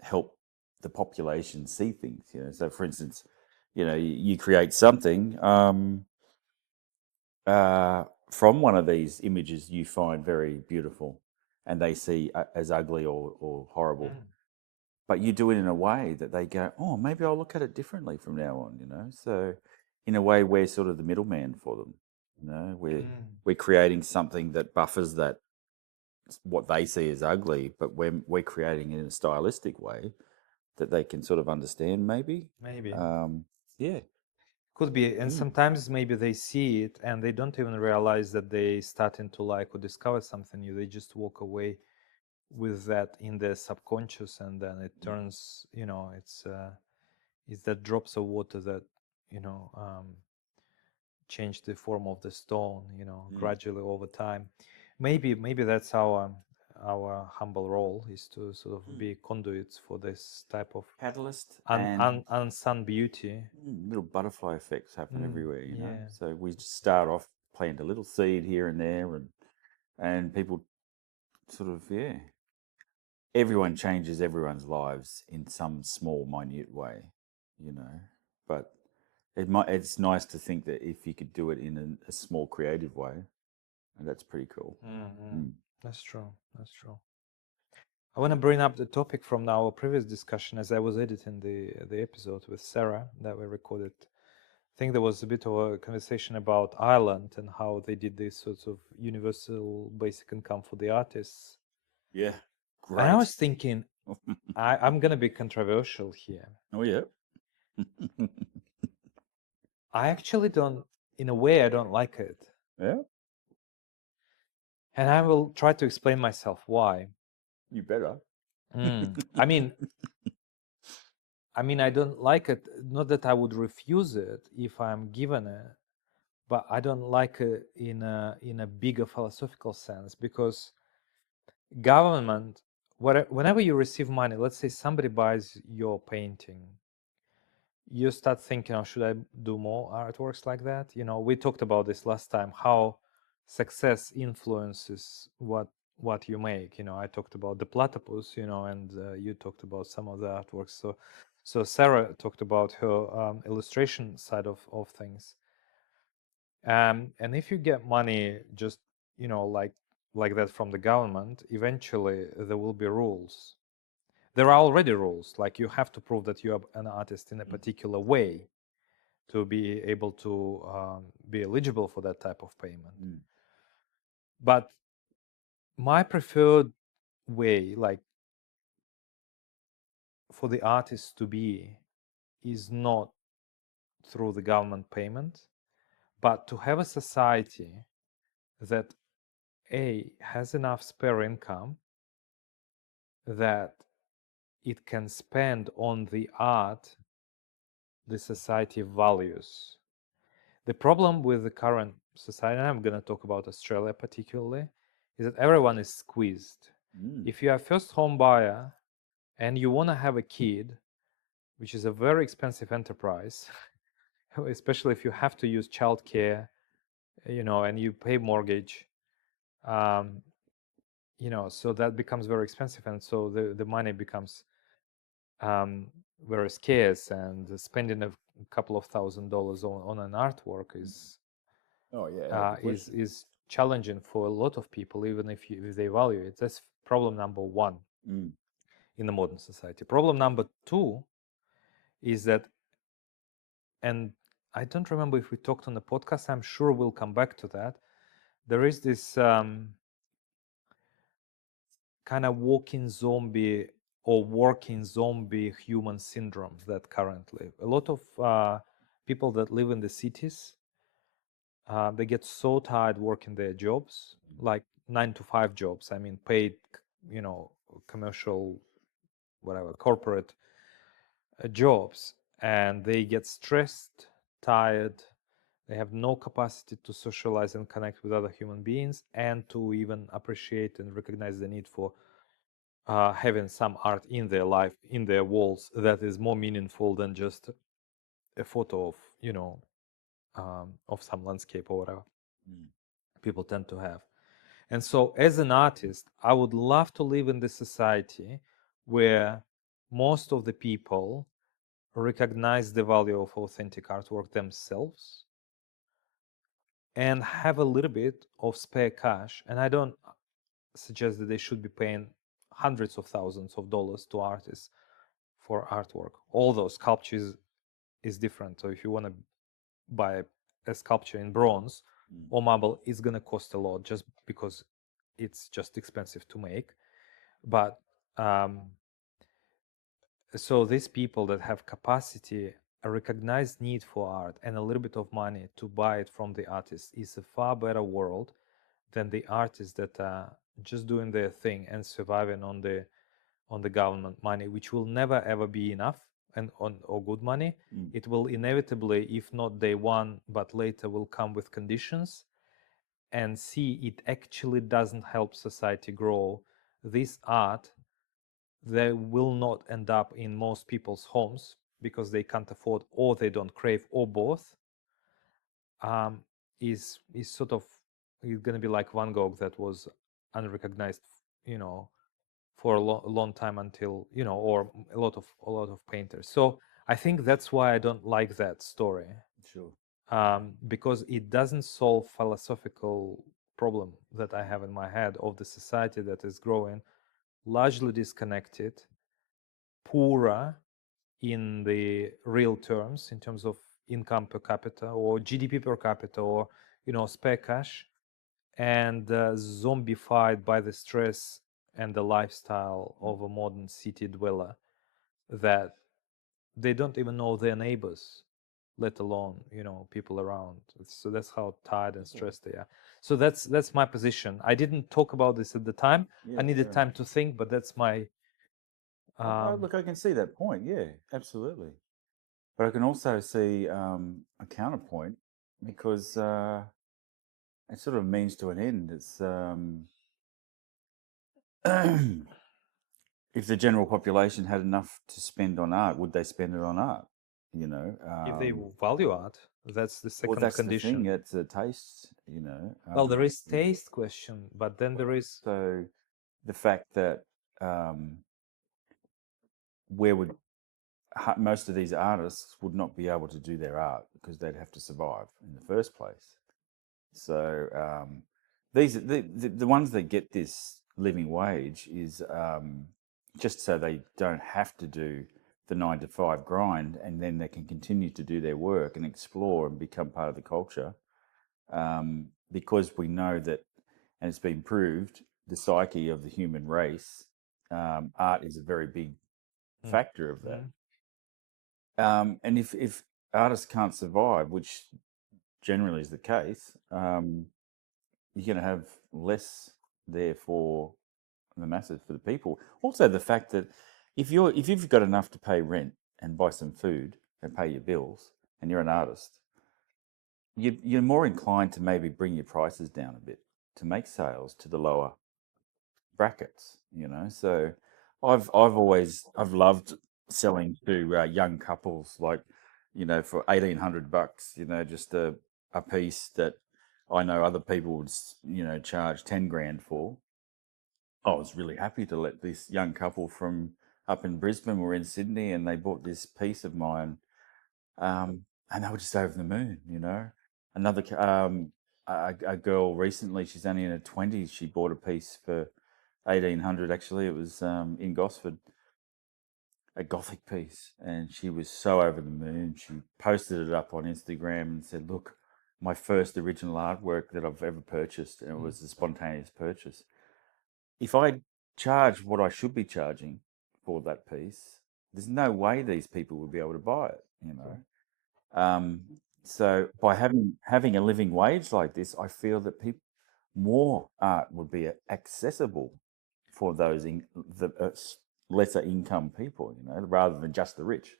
help the population see things. So for instance, you create something. From one of these images you find very beautiful and they see as ugly or horrible, other. but you do it in a way that they go, oh, maybe I'll look at it differently from now on. So in a way, we're sort of the middleman for them. We're creating something that buffers that what they see as ugly, but we're creating it in a stylistic way that they can sort of understand, maybe. Maybe. Yeah. Could be. And Mm. sometimes maybe they see it and they don't even realize that they starting to like or discover something new. They just walk away with that in their subconscious, and then it turns, it's that drops of water that, you know, um, change the form of the stone, Mm. gradually over time. Maybe that's our humble role, is to sort of Mm. be conduits for this type of Catalyst and unsung beauty. little butterfly effects happen everywhere. Yeah. So we just start off, plant a little seed here and there, and people sort of, yeah, everyone changes everyone's lives in some small, minute way. But it's nice to think that if you could do it in a small, creative way, and that's pretty cool. Mm. That's true. That's true. I want to bring up the topic from our previous discussion as I was editing the episode with Sarah that we recorded. I think there was a bit of a conversation about Ireland and how they did this sort of universal basic income for the artists. Yeah, And I great. was thinking, I'm going to be controversial here. Oh, yeah. I actually don't, in a way, I don't like it. Yeah, And I will try to explain myself why. you better. I mean, I don't like it. Not that I would refuse it if I'm given it, but I don't like it in a bigger philosophical sense, because government, whenever you receive money, let's say somebody buys your painting, you start thinking, oh, should I do more artworks like that? We talked about this last time, how success influences what you make. I talked about the platypus, and you talked about some of the artworks. So Sarah talked about her illustration side of things. And if you get money just like that from the government, eventually there will be rules. There are already rules, like you have to prove that you are an artist in a particular way to be able to be eligible for that type of payment. But my preferred way, like for the artist to be, is not through the government payment, but to have a society that has enough spare income that it can spend on the art the society values. The problem with the current society, and I'm going to talk about Australia particularly, is that everyone is squeezed. If you are a first home buyer and you want to have a kid, which is a very expensive enterprise, especially if you have to use childcare, and you pay mortgage, so that becomes very expensive, and so the money becomes very scarce, and spending a couple of $1,000s on an artwork is Oh, yeah, out of the question. is challenging for a lot of people, even if they value it. That's problem number one in the modern society. Problem number two is that, and I don't remember if we talked on the podcast, I'm sure we'll come back to that, there is this kind of walking zombie or working zombie human syndrome that currently a lot of people that live in the cities, they get so tired working their jobs, like 9 to 5 jobs, I mean paid, commercial, whatever, corporate jobs, and they get stressed, tired, They have no capacity to socialize and connect with other human beings, and to even appreciate and recognize the need for having some art in their life, in their walls, that is more meaningful than just a photo of, of some landscape or whatever people tend to have. And so, as an artist, I would love to live in this society where most of the people recognize the value of authentic artwork themselves and have a little bit of spare cash. And I don't suggest that they should be paying hundreds of thousands of dollars to artists for artwork. Although sculpture is different. So if you want to buy a sculpture in bronze or marble, it's going to cost a lot just because it's just expensive to make. But so these people that have capacity, a recognized need for art, and a little bit of money to buy it from the artist is a far better world than the artists that are just doing their thing and surviving on the government money, which will never ever be enough, and on or good money. It will inevitably, if not day one, but later, will come with conditions. And see, it actually doesn't help society grow. This art, they will not end up in most people's homes because they can't afford, or they don't crave, or both. Is sort of, is going to be like Van Gogh, that was unrecognized, for a long time, until, or a lot of painters. So I think that's why I don't like that story. Sure. Because it doesn't solve philosophical problem that I have in my head of the society that is growing largely disconnected, poorer in the real terms, in terms of income per capita or GDP per capita, or spare cash, and zombified by the stress and the lifestyle of a modern city dweller, that they don't even know their neighbors, let alone people around. So that's how tired and stressed they are. So that's my position. I didn't talk about this at the time. I needed time to think, but that's my look, I can see that point. Yeah, absolutely. But I can also see a counterpoint, because it sort of means to an end. It's if the general population had enough to spend on art, would they spend it on art? if they value art, that's the well, second that's condition. the thing. It's a taste. Well, there is taste question, but then there is so the fact that where would most of these artists would not be able to do their art because they'd have to survive in the first place. So these the ones that get this living wage is just so they don't have to do the 9 to 5 grind, and then they can continue to do their work and explore and become part of the culture. Because we know that, and it's been proved, the psyche of the human race, art is a very big factor of that. And if artists can't survive, which generally is the case, you're going to have less there for the masses, for the people. Also, the fact that if you've got enough to pay rent and buy some food and pay your bills, and you're an artist, you're more inclined to maybe bring your prices down a bit to make sales to the lower brackets. So I've loved selling to young couples, like for $1,800, just a piece that I know other people would charge 10 grand for. I was really happy to let this young couple from up in Brisbane, were in Sydney, and they bought this piece of mine, and they were just over the moon. Another a girl recently, she's only in her 20s, she bought a piece for 1,800. Actually, it was in Gosford, a Gothic piece, and she was so over the moon. She posted it up on Instagram and said, "Look, my first original artwork that I've ever purchased," and it was a spontaneous purchase. If I charge what I should be charging for that piece, there's no way these people would be able to buy it. So by having a living wage like this, I feel that more art would be accessible for those the lesser income people, rather than just the rich.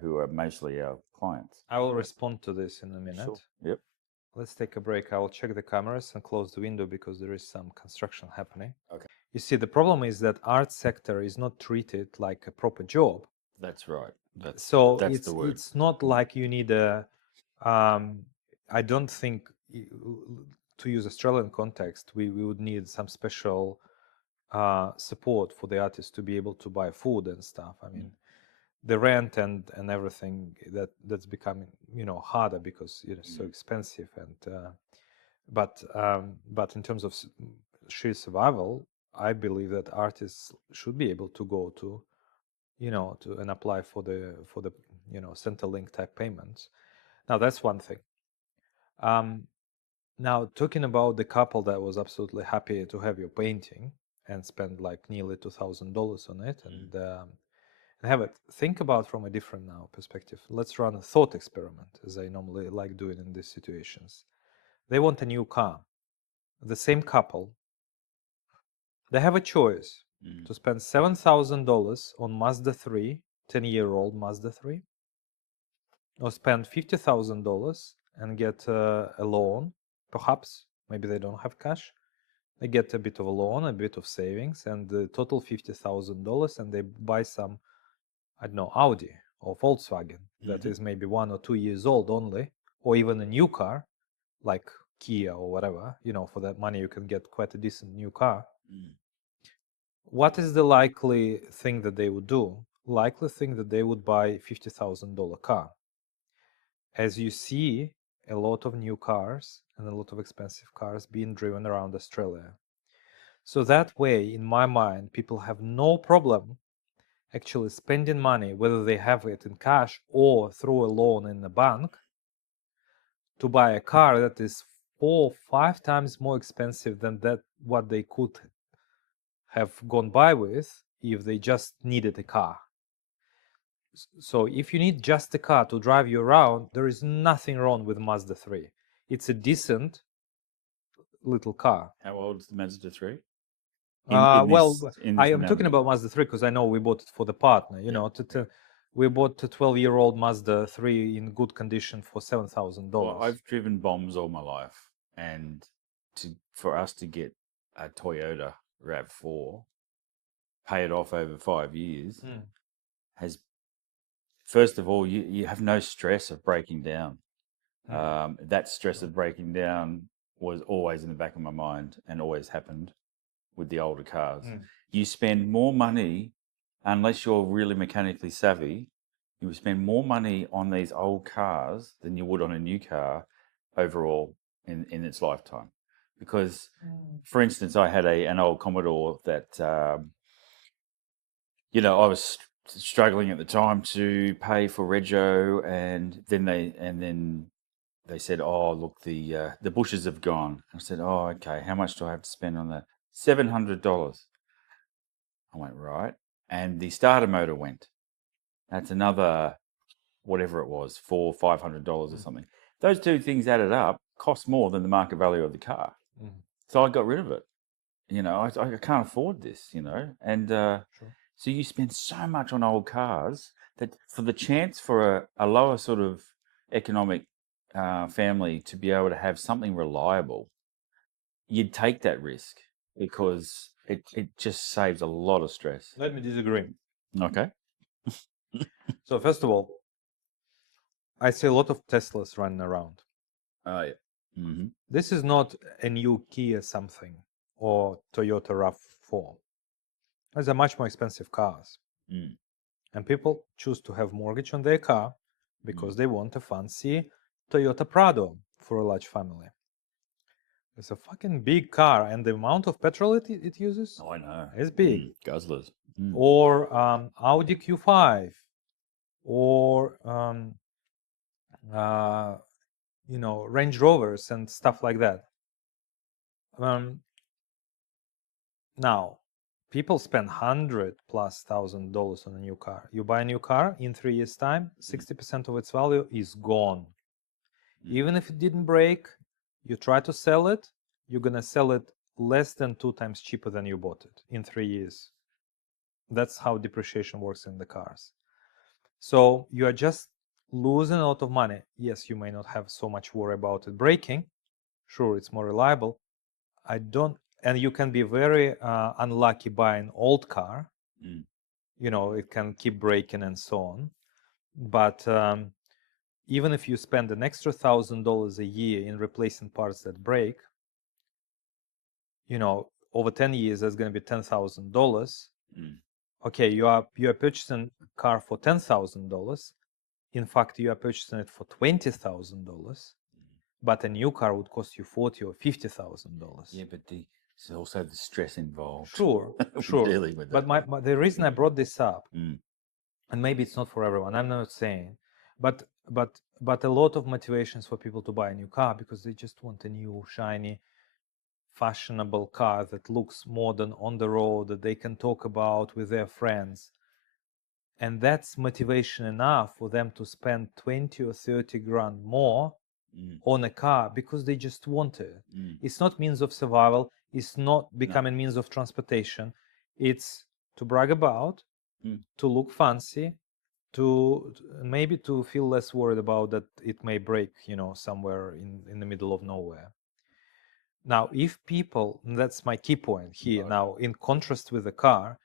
who are mostly our clients. I will respond to this in a minute. Sure. Yep. Let's take a break. I will check the cameras and close the window because there is some construction happening. Okay. You see, the problem is that art sector is not treated like a proper job. That's right. That's it's the word. it's not like you need a. I don't think, to use Australian context, we would need some special support for the artists to be able to buy food and stuff. I mean, the rent and everything that's becoming harder because it's so expensive, and but in terms of sheer survival, I believe that artists should be able to go to and apply for the Centrelink type payments. Now that's one thing. Now talking about the couple that was absolutely happy to have your painting and spend like nearly $2,000 on it, and have it. Think about from a different now perspective. Let's run a thought experiment, as I normally like doing in these situations. They want a new car. The same couple. They have a choice to spend $7,000 on Mazda 3, 10-year-old Mazda 3, or spend $50,000 and get a loan. Perhaps, maybe they don't have cash. They get a bit of a loan, a bit of savings, and the total $50,000, and they buy some, I don't know, Audi or Volkswagen that is maybe 1 or 2 years old only, or even a new car like Kia or whatever. For that money you can get quite a decent new car. What is the likely thing that they would do? Likely thing that they would buy a $50,000 car. As you see, a lot of new cars and a lot of expensive cars being driven around Australia. So that way, in my mind, people have no problem actually spending money, whether they have it in cash or through a loan in the bank, to buy a car that is 4 or 5 times more expensive than that what they could have gone by with if they just needed a car. So if you need just a car to drive you around, there is nothing wrong with Mazda 3. It's a decent little car. How old is the Mazda 3? I am talking about Mazda 3 because I know we bought it for the partner. We bought a 12-year-old Mazda 3 in good condition for $7,000. Well, I've driven bombs all my life, and for us to get a Toyota RAV4, pay it off over 5 years, has, first of all, you have no stress of breaking down. That stress of breaking down was always in the back of my mind and always happened with the older cars. You spend more money, unless you're really mechanically savvy, you would spend more money on these old cars than you would on a new car overall in its lifetime. Because, for instance, I had an old Commodore that, I was struggling at the time to pay for rego, and then they said, "Oh, look, the bushes have gone." I said, "Oh, okay. How much do I have to spend on that?" $700. I went, right. And the starter motor went. That's another, whatever it was, $500 or something. Those two things added up cost more than the market value of the car. So I got rid of it. I can't afford this, and so you spend so much on old cars that for the chance for a lower sort of economic family to be able to have something reliable, you'd take that risk because it just saves a lot of stress. Let me disagree. Okay. So first of all, I see a lot of Teslas running around. Oh, yeah. This is not a new Kia something or Toyota RAV4. These are much more expensive cars. And people choose to have mortgage on their car because they want a fancy Toyota Prado for a large family. It's a fucking big car, and the amount of petrol it uses, I know, is big. Guzzlers. Or Audi Q5, or Range Rovers and stuff like that. Now, people spend $100,000+ on a new car. You buy a new car, in 3 years' time, 60% of its value is gone. Even if it didn't break, you try to sell it, you're gonna sell it less than 2 times cheaper than you bought it in 3 years. That's how depreciation works in the cars. So you are just losing a lot of money. Yes, you may not have so much worry about it breaking. Sure, it's more reliable. And you can be very unlucky buying old car. It can keep breaking and so on. But even if you spend an extra $1,000 a year in replacing parts that break, over 10 years, that's going to be $10,000. Okay, you are purchasing a car for $10,000. In fact, you are purchasing it for $20,000, but a new car would cost you $40,000 or $50,000. Yeah, but there's also the stress involved. Sure. Dealing with But that. the reason I brought this up, and maybe it's not for everyone, I'm not saying, but a lot of motivations for people to buy a new car because they just want a new, shiny, fashionable car that looks modern on the road that they can talk about with their friends. And that's motivation enough for them to spend 20 or 30 grand more on a car because they just want it. It's not means of survival. It's not becoming means of transportation. It's to brag about, to look fancy, to maybe to feel less worried about that it may break, somewhere in the middle of nowhere. Now, if people, and that's my key point here, now in contrast with the car,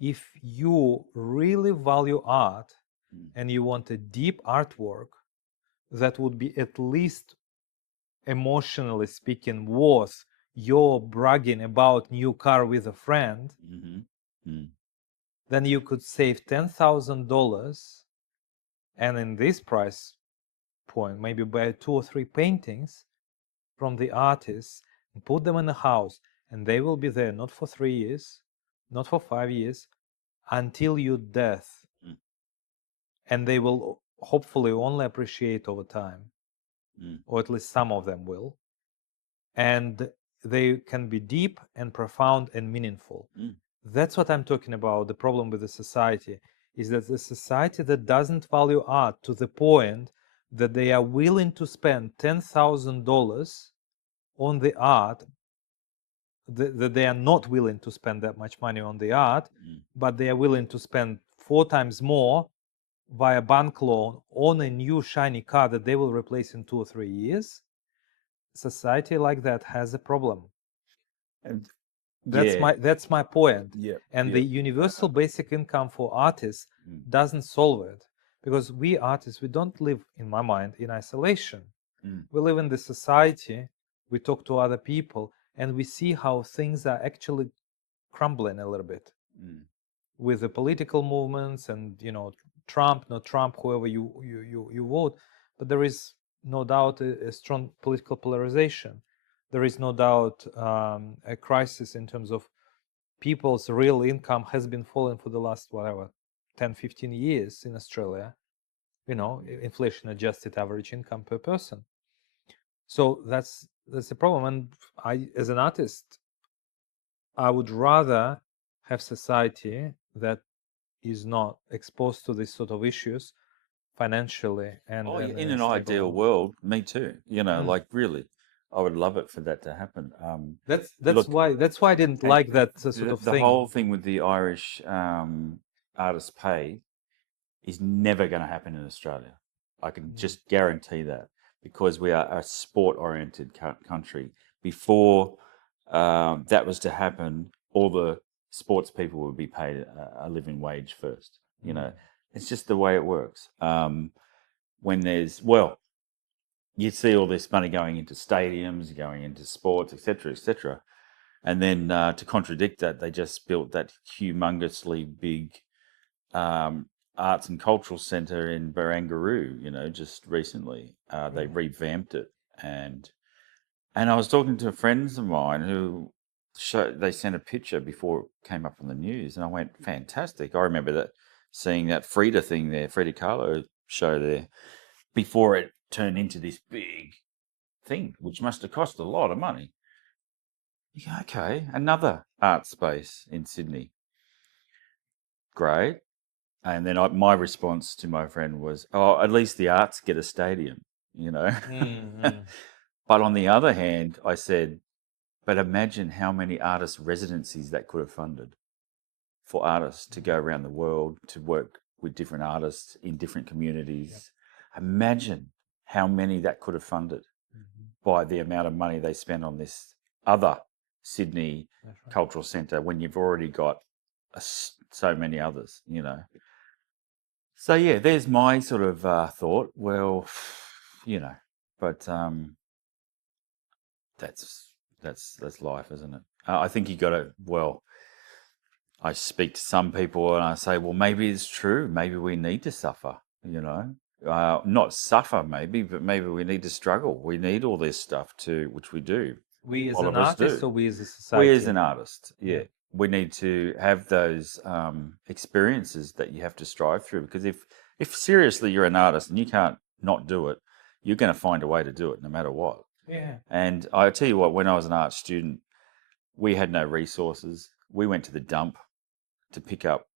if you really value art and you want a deep artwork that would be at least emotionally speaking worth your bragging about new car with a friend, then you could save $10,000 and in this price point maybe buy 2 or 3 paintings from the artists and put them in a house, and they will be there not for 3 years, not for 5 years, until your death. And they will hopefully only appreciate over time, or at least some of them will. And they can be deep and profound and meaningful. That's what I'm talking about. The problem with the society is that the society that doesn't value art to the point that they are willing to spend $10,000 on the art, that they are not willing to spend that much money on the art, but they are willing to spend 4 times more via bank loan on a new shiny car that they will replace in 2 or 3 years. Society like that has a problem. And that's my point. And the Yep. universal basic income for artists doesn't solve it, because we artists, we don't live, in my mind, in isolation. We live in the society, we talk to other people, and we see how things are actually crumbling a little bit with the political movements and Trump, not Trump, whoever you vote. But there is no doubt a strong political polarization. There is no doubt a crisis in terms of people's real income has been falling for the last 10, 15 years in Australia. Inflation adjusted average income per person. So that's the problem. And I, as an artist, I would rather have society that is not exposed to these sort of issues financially and in an ideal world, me too. Like really, I would love it for that to happen. That's why I didn't like that sort of the thing. whole thing with the Irish artists' pay is never going to happen in Australia. I can just guarantee that, because we are a sport-oriented country. Before that was to happen, all the sports people would be paid a living wage first. It's just the way it works. When you see all this money going into stadiums, going into sports, etc., etc., and then to contradict that, they just built that humongously big arts and cultural centre in Barangaroo. Just recently, they revamped it, and I was talking to friends of mine who they sent a picture before it came up on the news, and I went, fantastic. I remember seeing that Frida thing there, Frida Kahlo show there, before it turned into this big thing, which must have cost a lot of money. Yeah, okay, another art space in Sydney. Great. And then my response to my friend was, oh, at least the arts get a stadium, But on the other hand, I said, but imagine how many artist residencies that could have funded for artists to go around the world to work with different artists in different communities. Imagine how many that could have funded by the amount of money they spent on this other Sydney cultural centre when you've already got so many others, you know. So yeah, there's my sort of thought. Well, you know, but that's life, isn't it? I think you got to. Well, I speak to some people and I say, well, maybe it's true. Maybe we need to suffer. You know, not suffer, maybe, but maybe we need to struggle. We need all this stuff too, which we do. We as All an of us artist, do. or we as a We society? as an artist, yeah. We need to have those experiences that you have to strive through, because if seriously you're an artist and you can't not do it, you're going to find a way to do it no matter what. Yeah. And I tell you what, when I was an art student, we had no resources. We went to the dump to pick up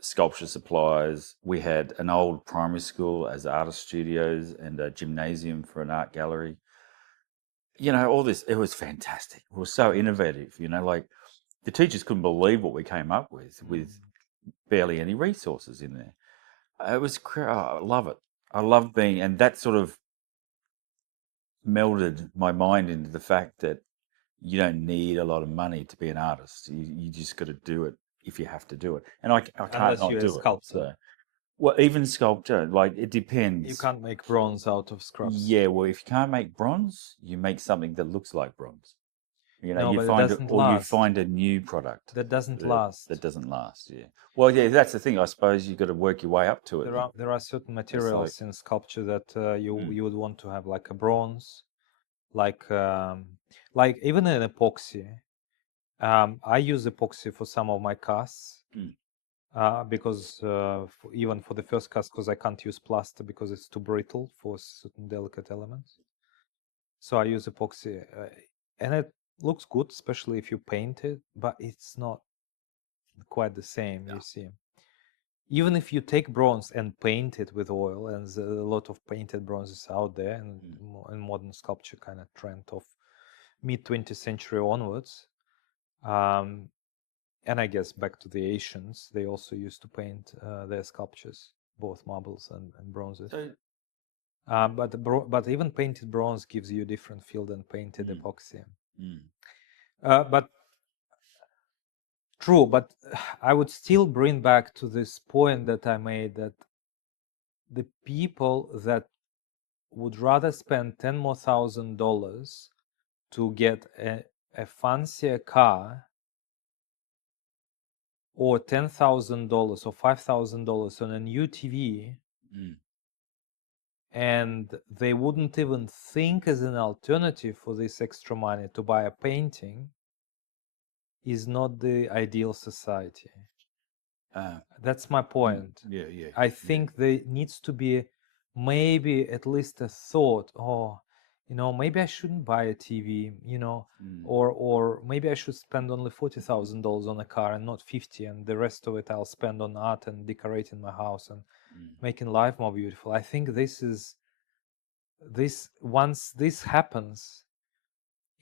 sculpture supplies. We had an old primary school as artist studios and a gymnasium for an art gallery. You know, all this, it was fantastic. It was so innovative, you know, like the teachers couldn't believe what we came up with barely any resources in there. It was, I love it. I love being, and that sort of melded my mind into the fact that you don't need a lot of money to be an artist. You just got to do it if you have to do it. And I can't Unless not you're a do it. sculptor. So, well, even sculpture, like it depends. You can't make bronze out of scraps. Yeah, well, if you can't make bronze, you make something that looks like bronze. You know, No, you but it find doesn't or you last. find a new product That doesn't last. That doesn't last. Yeah. Well, yeah, that's the thing. I suppose you've got to work your way up to it. There are certain materials in sculpture that you would want to have, like a bronze, like even an epoxy. I use epoxy for some of my casts because even for the first cast, because I can't use plaster because it's too brittle for certain delicate elements. So I use epoxy, and it looks good, especially if you paint it, but it's not quite the same. You see, even if you take bronze and paint it with oil, and there's a lot of painted bronzes out there, and in modern sculpture kind of trend of mid 20th century onwards. And I guess back to the Asians, they also used to paint their sculptures, both marbles and bronzes. But even painted bronze gives you a different feel than painted epoxy. But true, but I would still bring back to this point that I made, that the people that would rather spend $10,000 to get a fancier car, or $10,000 or $5,000 on a new TV, and they wouldn't even think as an alternative for this extra money to buy a painting, is not the ideal society. That's my point. I think there needs to be maybe at least a thought, maybe I shouldn't buy a TV, or maybe I should spend only $40,000 on a car and not 50, and the rest of it I'll spend on art and decorating my house and making life more beautiful. I think once this happens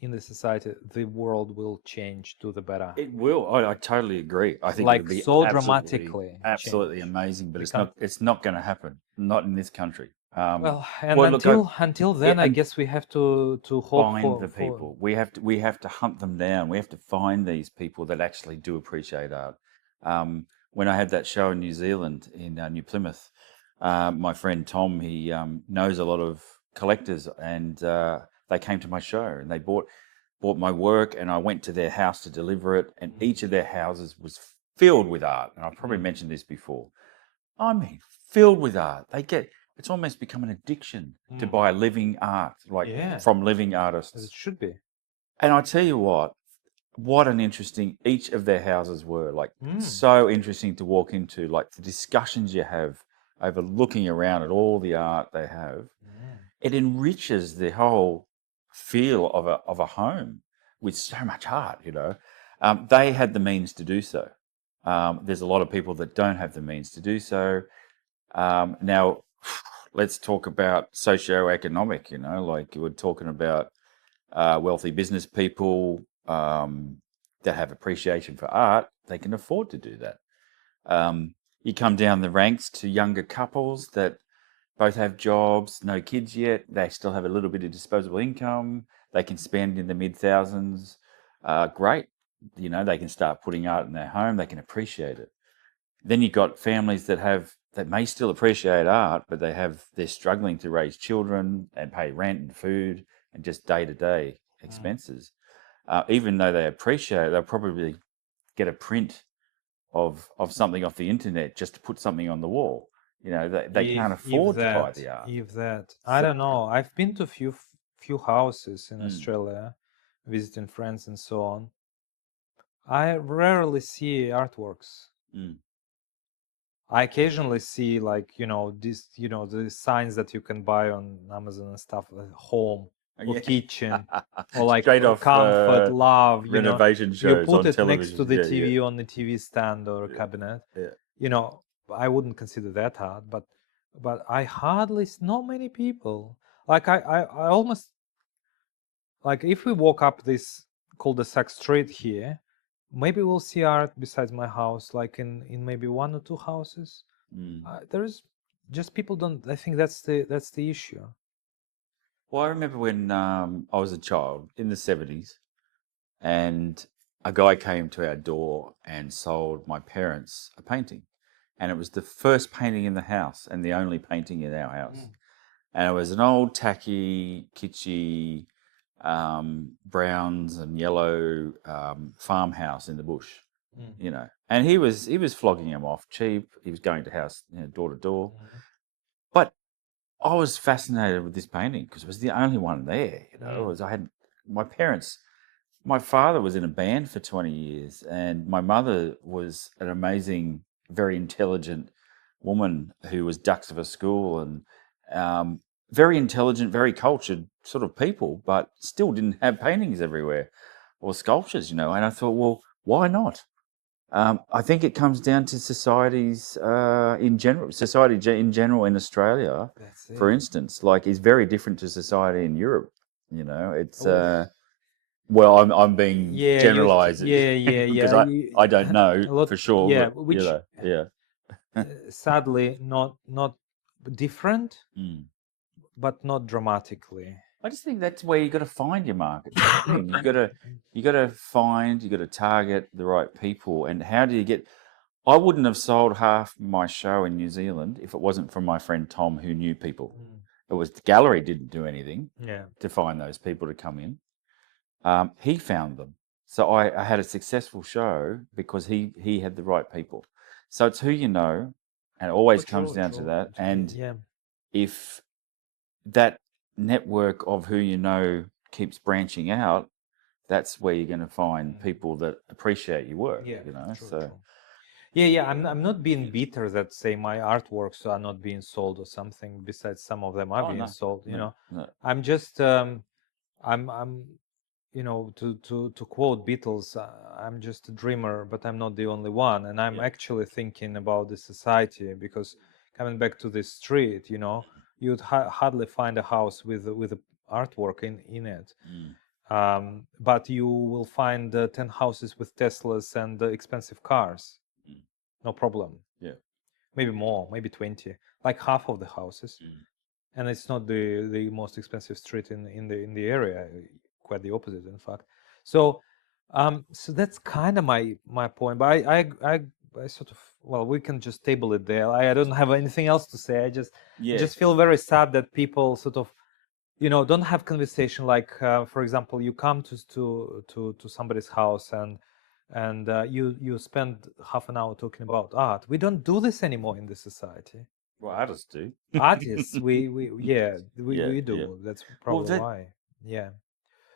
in the society, the world will change to the better. It will. I totally agree. I think like it'll be so dramatically absolutely amazing, but it's not going to happen. Not in this country. Until then, I guess we have to hope find the people. We have to hunt them down. We have to find these people that actually do appreciate art. When I had that show in New Zealand, in New Plymouth, my friend Tom, he knows a lot of collectors, and they came to my show and they bought my work, and I went to their house to deliver it, and each of their houses was filled with art. And I've probably mentioned this before. I mean, filled with art. It's almost become an addiction to buy living art, from living artists. As it should be. And I tell you what an interesting each of their houses were. So interesting to walk into, like the discussions you have over looking around at all the art they have. It enriches the whole feel of a home with so much art, They had the means to do so. There's a lot of people that don't have the means to do so. Now, let's talk about socio-economic, like you were talking about wealthy business people that have appreciation for art. They can afford to do that. you come down the ranks to younger couples that both have jobs, no kids yet. They still have a little bit of disposable income. They can spend in the mid-thousands. Great. You know, they can start putting art in their home. They can appreciate it. Then you've got families that may still appreciate art, but they're struggling to raise children and pay rent and food and just day-to-day expenses. Even though they appreciate it, they'll probably get a print of something off the internet just to put something on the wall. You know, they can't afford to buy the art. If that, I don't know. I've been to few houses in Australia, visiting friends and so on. I rarely see artworks. I occasionally see, like, the signs that you can buy on Amazon and stuff, like home or kitchen, or like straight off comfort, love. renovation You shows put on it television. next to the TV on the TV stand or cabinet. I wouldn't consider that art, but I hardly not many people. Like I almost, like, if we walk up this cul-de-sac street here, maybe we'll see art besides my house, like in maybe one or two houses. There's just people don't. I think that's the issue. Well, I remember when I was a child in the 70s, and a guy came to our door and sold my parents a painting. And it was the first painting in the house and the only painting in our house. And it was an old, tacky, kitschy, browns and yellow farmhouse in the bush, you know. And he was flogging them off cheap. He was going to house, door to door. But I was fascinated with this painting because it was the only one there. You know, I had my parents. My father was in a band for 20 years, and my mother was an amazing, very intelligent woman who was ducks of a school and very intelligent, very cultured sort of people, but still didn't have paintings everywhere or sculptures, you know. And I thought, well, why not? I think it comes down to societies in general. Society in general in Australia, for instance, like is very different to society in Europe. You know, it's well, I'm being generalizing, because I don't know for sure. Yeah, but, which yeah, sadly not different, but not dramatically. I just think that's where you got to find your market. That's the thing. You got to target the right people. And how do you get? I wouldn't have sold half my show in New Zealand if it wasn't for my friend Tom, who knew people. It was the gallery didn't do anything to find those people to come in. He found them. So I had a successful show because he had the right people. So it's who you know, and it always comes down to that. And if that network of who you know keeps branching out, that's where you're going to find people that appreciate your work. You know, so. I'm not being bitter that, say, my artworks are not being sold or something. Besides, some of them are being sold. No. I'm just I'm to quote Beatles, I'm just a dreamer, but I'm not the only one. And I'm actually thinking about the society, because coming back to this street, you'd hardly find a house with artwork in it. But you will find 10 houses with Teslas and expensive cars. No problem. Maybe more, maybe 20, like half of the houses. And it's not the most expensive street in the area, quite the opposite, in fact. So so that's kind of my point. But I sort of, well, we can just table it there. I don't have anything else to say. I just feel very sad that people sort of don't have conversation, like for example, you come to somebody's house and you spend half an hour talking about art. We don't do this anymore in this society. Well, artists do. Artists, we do. That's probably why.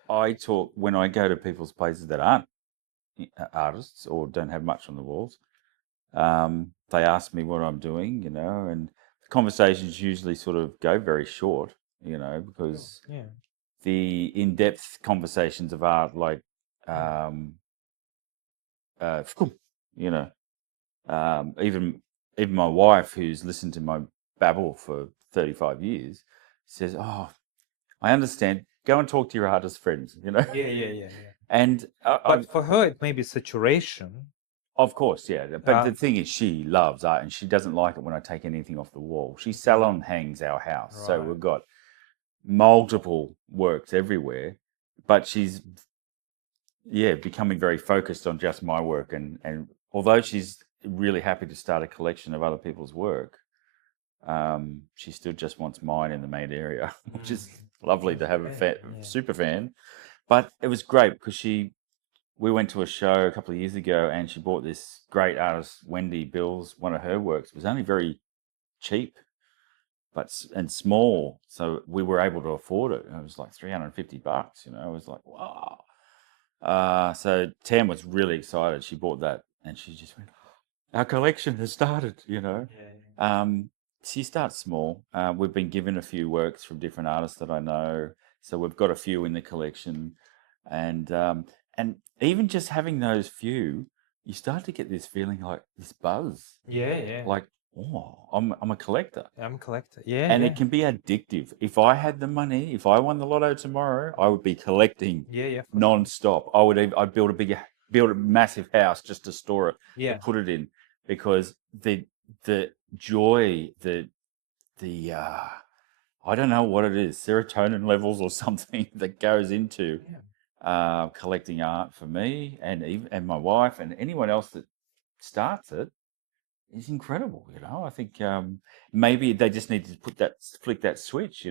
I talk when I go to people's places that aren't artists or don't have much on the walls. They ask me what I'm doing, and the conversations usually sort of go very short, because the in-depth conversations of art, like, even my wife, who's listened to my babble for 35 years, says, "Oh, I understand. Go and talk to your artist friends." Yeah. And but for her, it may be saturation. Of course, yeah. But the thing is, she loves art, and she doesn't like it when I take anything off the wall. She salon hangs our house, so Right. we've got multiple works everywhere. But she's becoming very focused on just my work, and although she's really happy to start a collection of other people's work, she still just wants mine in the main area, which is lovely to have a super fan. But it was great because we went to a show a couple of years ago, and she bought this great artist, Wendy Bills. One of her works was only very cheap, and small, so we were able to afford it. It was like $350. It was like, wow. So Tam was really excited. She bought that, and she just went, "Our collection has started." She starts small. We've been given a few works from different artists that I know, so we've got a few in the collection, and even just having those few, you start to get this feeling like this buzz, Yeah. like, oh, I'm a collector. I'm a collector. Yeah, And yeah. it can be addictive. If I had the money, if I won the lotto tomorrow, I would be collecting Yeah, non-stop. I'd build a massive house just to store it, to put it in, because the joy, the I don't know what it is, serotonin levels or something that goes into collecting art for me, and my wife and anyone else that starts it, is incredible. I think maybe they just need to flick that switch.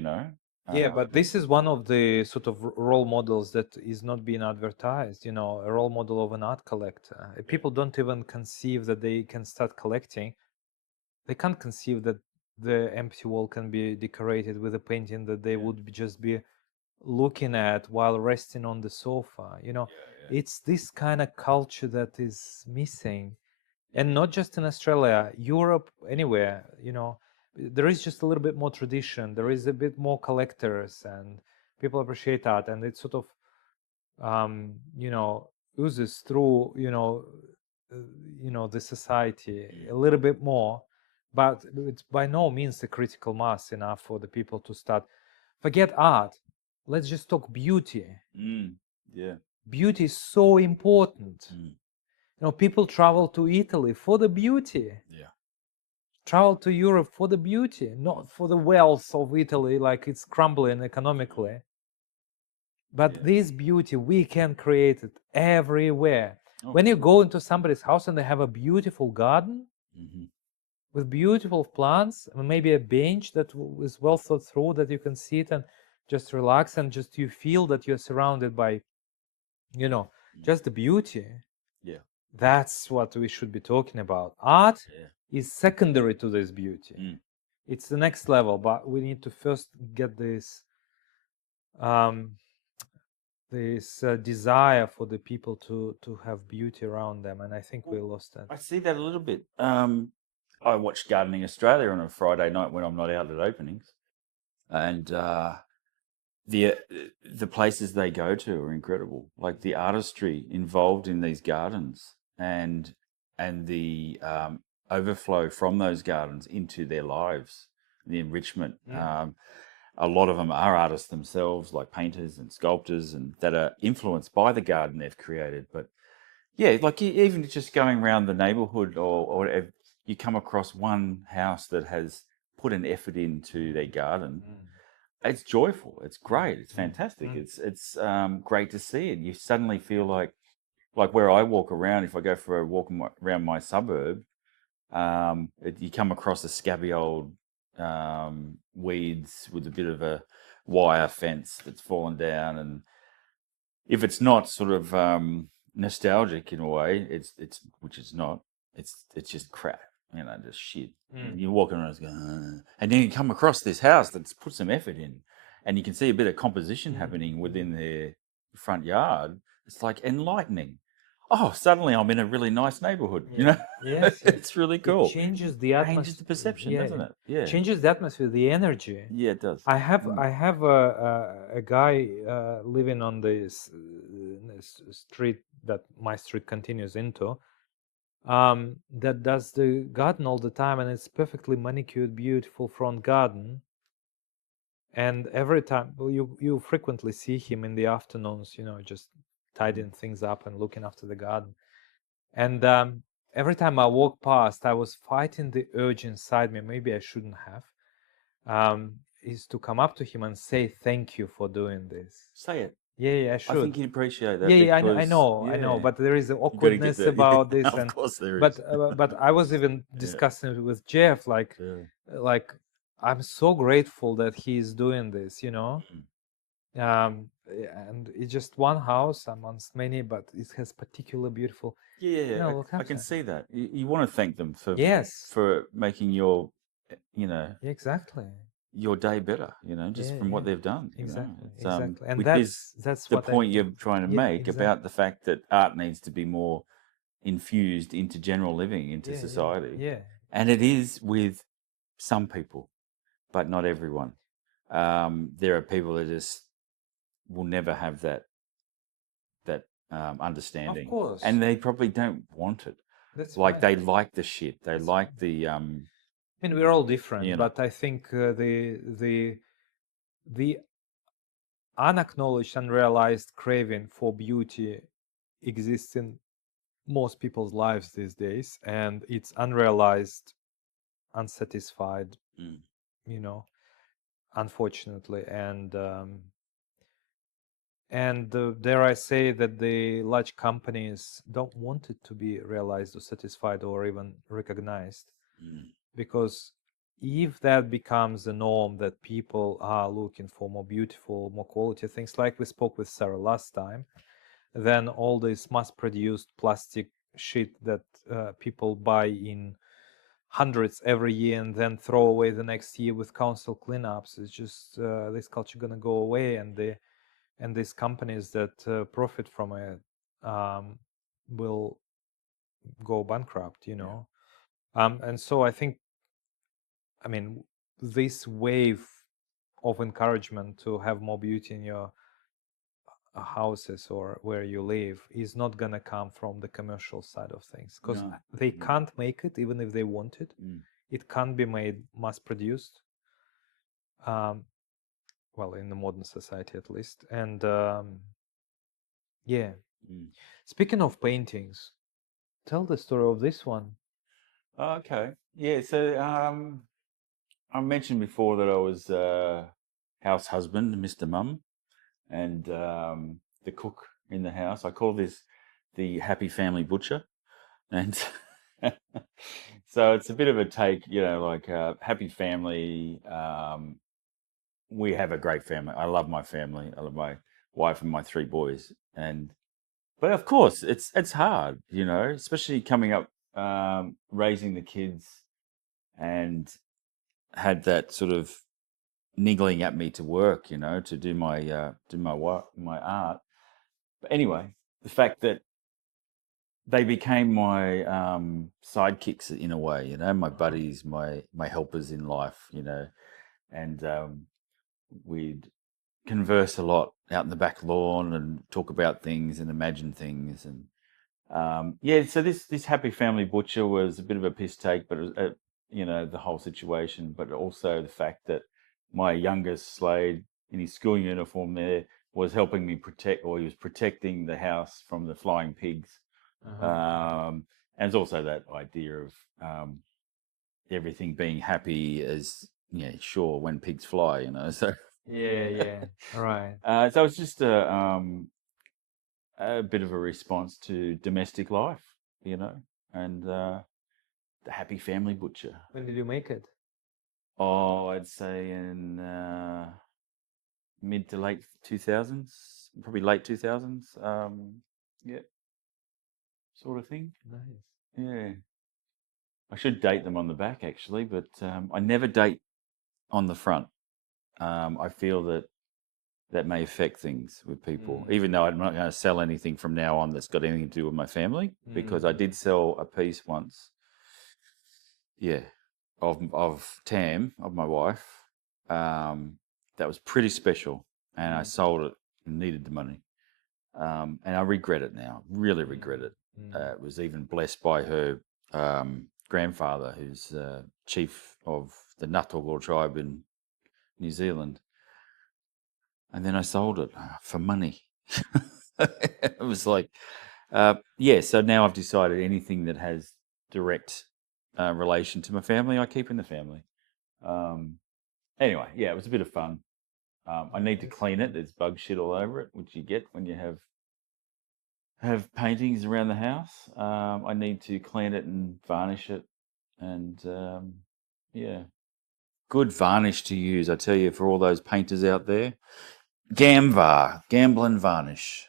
Yeah, but this is one of the sort of role models that is not being advertised, a role model of an art collector. People don't even conceive that they can start collecting. They can't conceive that the empty wall can be decorated with a painting that they would just be looking at while resting on the sofa. It's this kind of culture that is missing. And not just in Australia, Europe, anywhere, there is just a little bit more tradition. There is a bit more collectors, and people appreciate art, and it sort of, oozes through, the society a little bit more. But it's by no means a critical mass enough for the people to start. Forget art. Let's just talk beauty. Yeah. Beauty is so important. People travel to Italy for the beauty. Yeah. Travel to Europe for the beauty, not for the wealth of Italy, like it's crumbling economically. But this beauty, we can create it everywhere. When you go into somebody's house and they have a beautiful garden with beautiful plants, maybe a bench that is well thought through, that you can sit and just relax, and just you feel that you're surrounded by, just the beauty. Yeah. That's what we should be talking about. Art is secondary to this beauty. It's the next level, but we need to first get this desire for the people to have beauty around them, and I think we lost that. I see that a little bit. I watch Gardening Australia on a Friday night when I'm not out at openings, and the places they go to are incredible. Like the artistry involved in these gardens, and the overflow from those gardens into their lives, the enrichment. A lot of them are artists themselves, like painters and sculptors, and that are influenced by the garden they've created. But yeah, like even just going around the neighborhood or whatever, you come across one house that has put an effort into their garden. It's joyful. It's great. It's fantastic. It's great to see it. You suddenly feel like where I walk around. If I go for a walk around my suburb, you come across a scabby old weeds with a bit of a wire fence that's fallen down, and if it's not sort of nostalgic in a way, it's which it's not. It's just crap, just shit. And you're walking around going, and then you come across this house that's put some effort in, and you can see a bit of composition happening within their front yard. It's like enlightening. Oh, suddenly I'm in a really nice neighborhood. Yes, It's really cool. It changes the atmosphere. Changes the perception, doesn't it? Yeah. Changes the atmosphere, the energy. Yeah, it does. I have a guy living on this street that my street continues into, that does the garden all the time, and it's perfectly manicured, beautiful front garden. And every time, well, you frequently see him in the afternoons, just tidying things up and looking after the garden. And every time I walk past, I was fighting the urge inside me. Maybe I shouldn't have. Is to come up to him and say thank you for doing this. Say it. Yeah, I I think should. he'd appreciate that Yeah, because I know, but there is an you got to get awkwardness the. Yeah, about this, of and course there is. but I was even Yeah. discussing it with Jeff, like Yeah. like I'm so grateful that he's doing this, you know. And it's just one house amongst many, but it has particular beautiful. Yeah, Look I can after. see that. You want to thank them Yes, for making your, you know, exactly. your day better. You know, just from what they've done. You know, Exactly, it's exactly. And which is that's the what I point you're trying to yeah, make about the fact that art needs to be more infused into general living, into society, yeah. and it is with some people, but not everyone. There are people that just will never have that understanding, course. and they probably don't want it. That's Like fine. they like the shit. They That's like the I mean, we're all different, you know. but I think the unacknowledged, unrealized craving for beauty exists in most people's lives these days, and it's unrealized, unsatisfied, Mm, you know, unfortunately, and dare I say that the large companies don't want it to be realized or satisfied or even recognized, mm, because if that becomes the norm, that people are looking for more beautiful, more quality things, like we spoke with Sarah last time, then all this mass-produced plastic shit that people buy in hundreds every year and then throw away the next year with council cleanups, is just this culture gonna go away, and these companies that profit from it will go bankrupt, you yeah. know. And so I think, I mean, this wave of encouragement to have more beauty in your houses or where you live is not going to come from the commercial side of things, because No. they No. can't make it even if they want it. Mm, It can't be made mass produced, well, in the modern society at least. And yeah, mm. speaking of paintings, tell the story of this one. Oh, okay. Yeah. So I mentioned before that I was house husband, Mr. Mum, and the cook in the house. I call this the happy family butcher, and so it's a bit of a take, you know, like happy family. We have a great family. I love my family. I love my wife and my three boys, and but of course it's hard, you know, especially coming up, raising the kids, and had that sort of niggling at me to work, you know, to do my work, my art. But anyway, the fact that they became my sidekicks in a way, you know, my buddies, my helpers in life, you know, and we'd converse a lot out in the back lawn and talk about things and imagine things. And yeah, so this happy family butcher was a bit of a piss take, but it was, you know, the whole situation, but also the fact that my youngest Slade in his school uniform there was helping me protect, or he was protecting the house from the flying pigs. And it's also that idea of everything being happy as, yeah, sure, when pigs fly, you know. So Yeah, all right. so it's just a bit of a response to domestic life, you know, and the happy family butcher. When did you make it? Oh, I'd say in mid to late 2000s, probably late 2000s. Yeah, sort of thing. Nice. Yeah. I should date them on the back actually, but I never date on the front. I feel that that may affect things with people, even though I'm not going to sell anything from now on that's got anything to do with my family, because I did sell a piece once, yeah, of Tam, of my wife, that was pretty special, and I sold it and needed the money, and I regret it now, really regret it. It was even blessed by her grandfather, who's chief of the Ngunnawal tribe in New Zealand. And then I sold it for money. It was like, yeah. So now I've decided anything that has direct relation to my family, I keep in the family. Anyway, yeah, it was a bit of fun. I need to clean it. There's bug shit all over it, which you get when you have paintings around the house. I need to clean it and varnish it, and yeah, good varnish to use. I tell you, for all those painters out there, Gamblin varnish.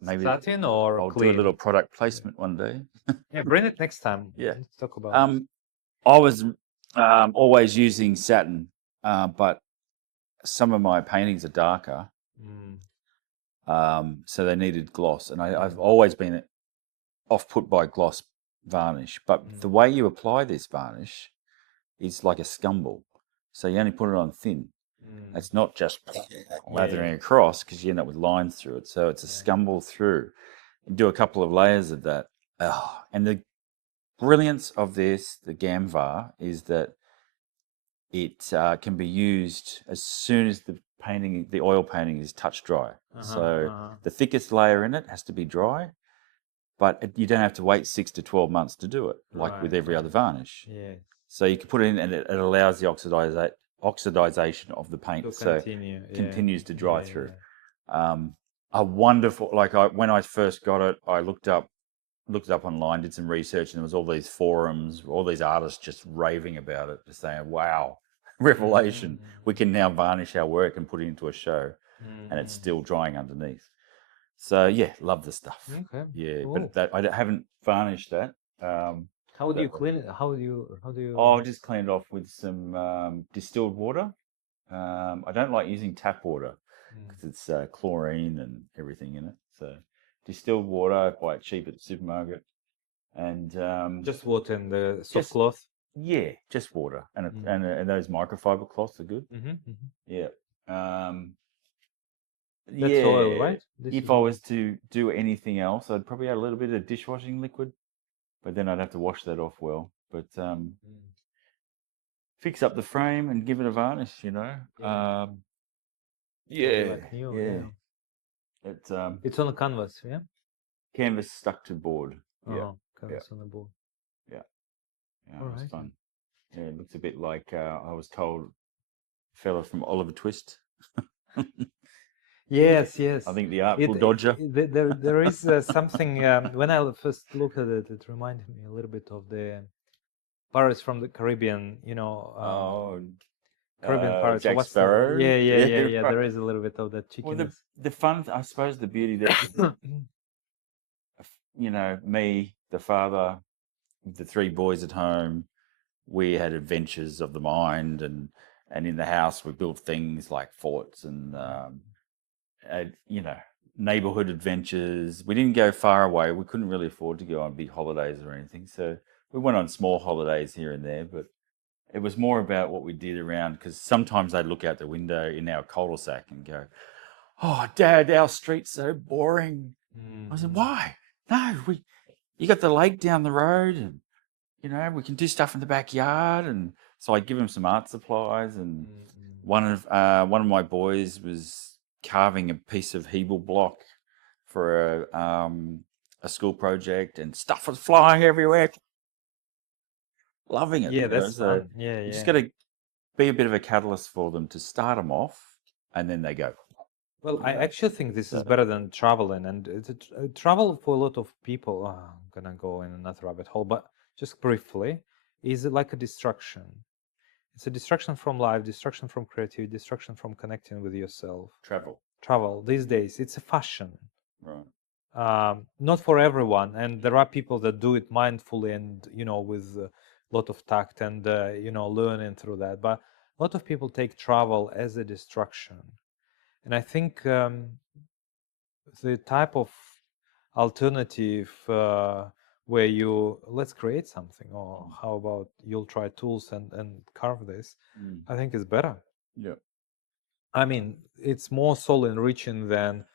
Maybe Satin or I'll do a clean? little product placement one day. Yeah, bring it next time. Yeah. Let's talk about it. I was always using satin, but some of my paintings are darker, so they needed gloss, and I've always been off-put by gloss varnish. But the way you apply this varnish is like a scumble, so you only put it on thin. It's not just lathering across, because you end up with lines through it. So it's a scumble through. And do a couple of layers of that. Oh, and the brilliance of this, the Gamvar, is that it can be used as soon as the oil painting is touch dry. So the thickest layer in it has to be dry, but you don't have to wait 6 to 12 months to do it, like with every other varnish. Yeah. So you can put it in, and it allows the oxidization of the paint, To so continue, continues to dry through. A wonderful, when I first got it, I looked it up online, did some research, and there was all these forums, all these artists just raving about it, just saying, wow, revelation. We can now varnish our work and put it into a show, and it's still drying underneath. So yeah, love the stuff. Okay. Yeah, Cool. but I haven't varnished that. How do you clean it? How do you? I'll just clean it off with some distilled water. I don't like using tap water because it's chlorine and everything in it. So distilled water, I buy it cheap at the supermarket, and Just water and the soft just- cloth. yeah, just water, and those microfiber cloths are good. Yeah. That's oil, right? If I was to do anything else, I'd probably add a little bit of dishwashing liquid, but then I'd have to wash that off well. But fix up the frame and give it a varnish, Like new, it's on a canvas, yeah. Canvas stuck to board. Canvas on the board. Yeah, All it was right. fun. Yeah, it looks a bit like I was told, a fella from Oliver Twist. Yes. I think the Artful Dodger. There is something. When I first looked at it, it reminded me a little bit of the pirates from the Caribbean. Caribbean pirates. Jack What's Sparrow. Yeah. Right. There is a little bit of that Well, chickiness. the fun, I suppose, the beauty that me, the father, the three boys at home, we had adventures of the mind, and in the house we built things like forts and neighborhood adventures. We didn't go far away. We couldn't really afford to go on big holidays or anything, so we went on small holidays here and there, but it was more about what we did around, because sometimes I'd look out the window in our cul-de-sac and go, "Oh, Dad, our street's so boring." I said, "Why? No, you got the lake down the road, and we can do stuff in the backyard." And so I'd give him some art supplies, and one of my boys was carving a piece of Hebel block for a school project, and stuff was flying everywhere. Loving it. Yeah, that's so fun. Yeah. you just got to be a bit of a catalyst for them to start them off, and then they go. Well, I actually think this is better than traveling, and travel for a lot of people. I'm gonna go in another rabbit hole, but just briefly, is like a distraction. It's a distraction from life, distraction from creativity, distraction from connecting with yourself. Travel these days, it's a fashion. Right. Not for everyone, and there are people that do it mindfully and with a lot of tact and learning through that. But a lot of people take travel as a distraction. And I think the type of alternative where let's create something, or how about you'll try tools and carve this, I think is better. Yeah. I mean, it's more soul enriching than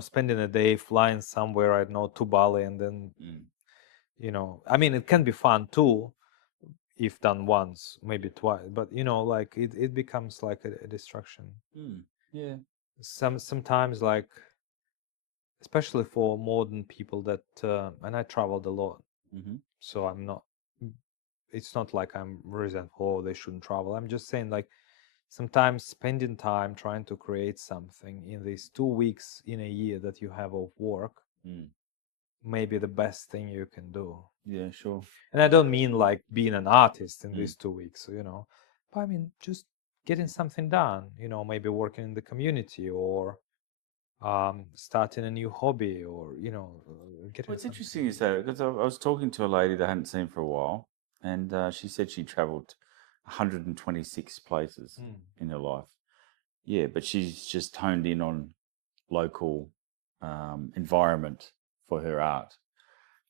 spending a day flying somewhere, I don't know, to Bali, and then I mean, it can be fun too if done once, maybe twice, but like it becomes like a distraction. Yeah. Sometimes, like, especially for modern people that and I traveled a lot, So I'm not. It's not like I'm resentful. Oh, they shouldn't travel. I'm just saying, like, sometimes spending time trying to create something in these 2 weeks in a year that you have of work Mm. may be the best thing you can do. Yeah, sure. And I don't mean like being an artist in Mm. these 2 weeks, but I mean just getting something done, maybe working in the community or starting a new hobby or, getting Well, it's something. interesting you say that because I was talking to a lady that I hadn't seen for a while, and she said she travelled 126 places Mm. in her life. Yeah, but she's just honed in on local environment for her art.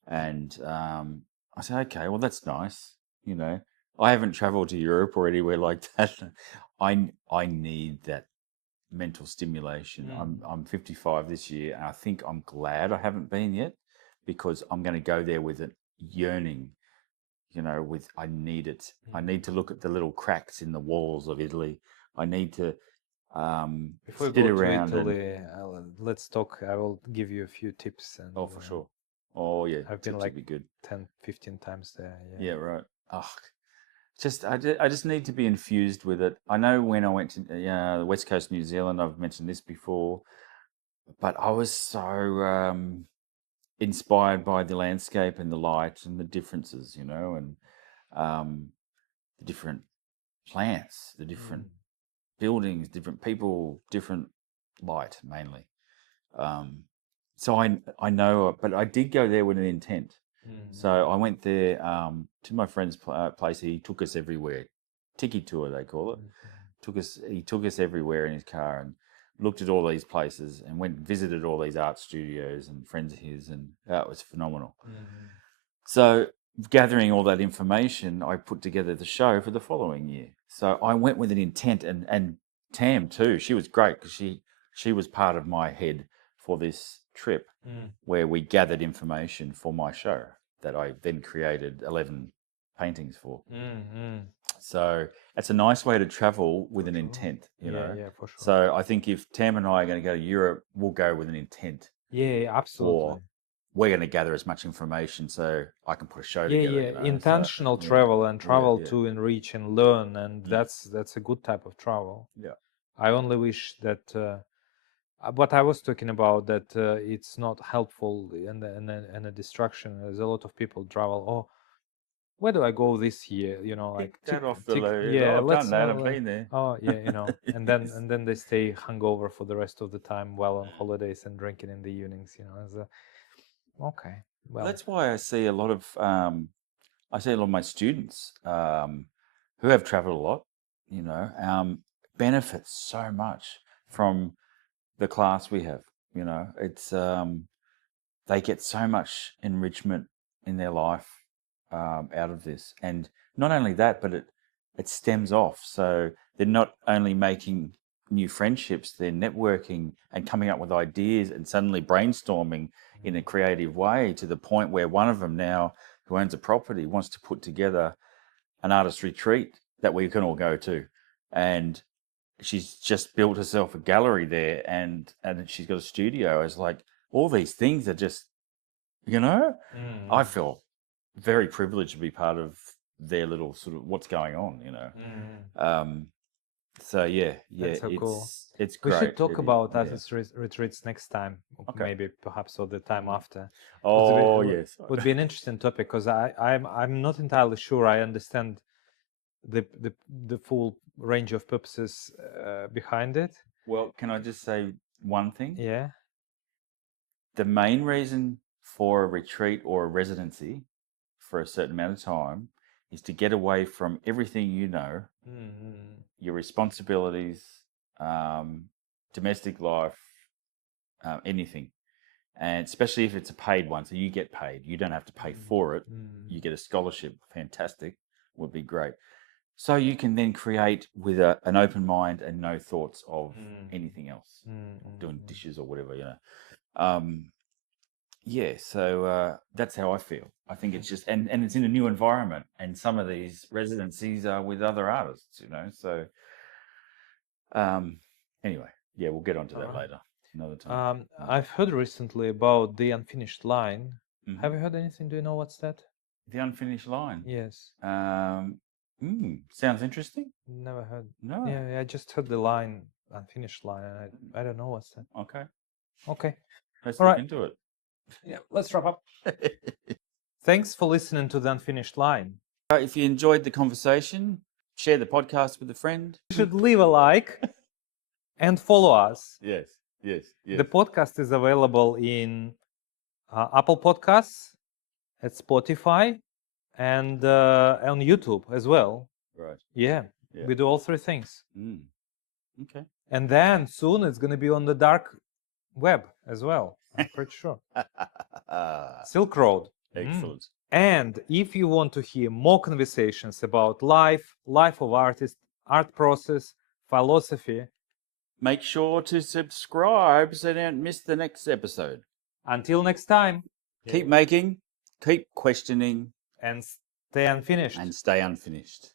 And I said, okay, well, that's nice. You know, I haven't travelled to Europe or anywhere like that. I need that mental stimulation. I'm 55 this year, and I think I'm glad I haven't been yet because I'm going to go there with it yearning. With I need it. I need to look at the little cracks in the walls of Italy. I need to Before you sit go to around and Italy, let's talk. I will give you a few tips and oh, for sure. Oh, yeah, I've been tips like would be good. 10, 15 times there. Yeah, right. Oh, I just need to be infused with it. I know when I went to the West Coast, New Zealand. I've mentioned this before, but I was so inspired by the landscape and the light and the differences, and the different plants, the different buildings, different people, different light mainly. So I know, but I did go there with an intent. So I went there to my friend's place. He took us everywhere, tiki tour they call it. He took us everywhere in his car and looked at all these places and went and visited all these art studios and friends of his, and that was phenomenal. So gathering all that information, I put together the show for the following year. So I went with an intent, and Tam too. She was great because she was part of my head for this trip where we gathered information for my show that I then created 11 paintings for. So it's a nice way to travel with an intent, Yeah, for sure. So I think if Tam and I are going to go to Europe, we'll go with an intent. Yeah, absolutely. Or we're going to gather as much information so I can put a show Yeah, together, yeah, So, intentional yeah, travel and travel yeah. to enrich and learn, and that's a good type of travel. Yeah. I only wish that what I was talking about, that it's not helpful and a distraction. There's a lot of people travel. Oh, where do I go this year? Like Pick that off the tick. list. Yeah, Oh, I've done let's. that. I've been there. Oh, yeah, and then Yes. and then they stay hungover for the rest of the time while on holidays and drinking in the evenings. Okay, well. That's why I see a lot of my students who have traveled a lot, benefit so much from the class we have. It's they get so much enrichment in their life out of this, and not only that, but it stems off. So they're not only making new friendships, they're networking and coming up with ideas and suddenly brainstorming in a creative way to the point where one of them now, who owns a property, wants to put together an artist retreat that we can all go to, and she's just built herself a gallery there, and she's got a studio. It's like all these things are just, I feel very privileged to be part of their little sort of what's going on. So yeah, That's so cool. it's We should great. talk It is, about yeah. artist retreats next time, Okay. maybe perhaps or the time after. Oh yes. Would be an interesting topic because I'm not entirely sure I understand the full range of purposes behind it. Well, can I just say one thing? Yeah. The main reason for a retreat or a residency for a certain amount of time is to get away from everything your responsibilities, domestic life, anything. And especially if it's a paid one, so you get paid. You don't have to pay for it. You get a scholarship. Fantastic. Would be great. So you can then create with an open mind and no thoughts of anything else, doing dishes or whatever. Yeah, so that's how I feel. I think it's just, and it's in a new environment, and some of these residencies are with other artists. So anyway, yeah, we'll get onto that later, another time. I've heard recently about the unfinished line. Mhm. Have you heard anything? Do you know what's that? The Unfinished Line. Yes. Sounds interesting. Never heard. No. Yeah, I just heard the line, unfinished line, and I don't know what's that. Okay. Okay. Let's All look right. into it. Yeah, let's wrap up. Thanks for listening to the Unfinished Line. If you enjoyed the conversation, share the podcast with a friend. You should leave a like and follow us. Yes. The podcast is available in Apple Podcasts, at Spotify, and on YouTube as well. Right. Yeah, we do all three things. Okay. And then soon it's going to be on the dark web as well. I'm pretty sure. Silk Road. Excellent. And if you want to hear more conversations about life of artists, art process, philosophy, make sure to subscribe so you don't miss the next episode. Until next time. Keep making, keep questioning, and stay unfinished. And stay unfinished.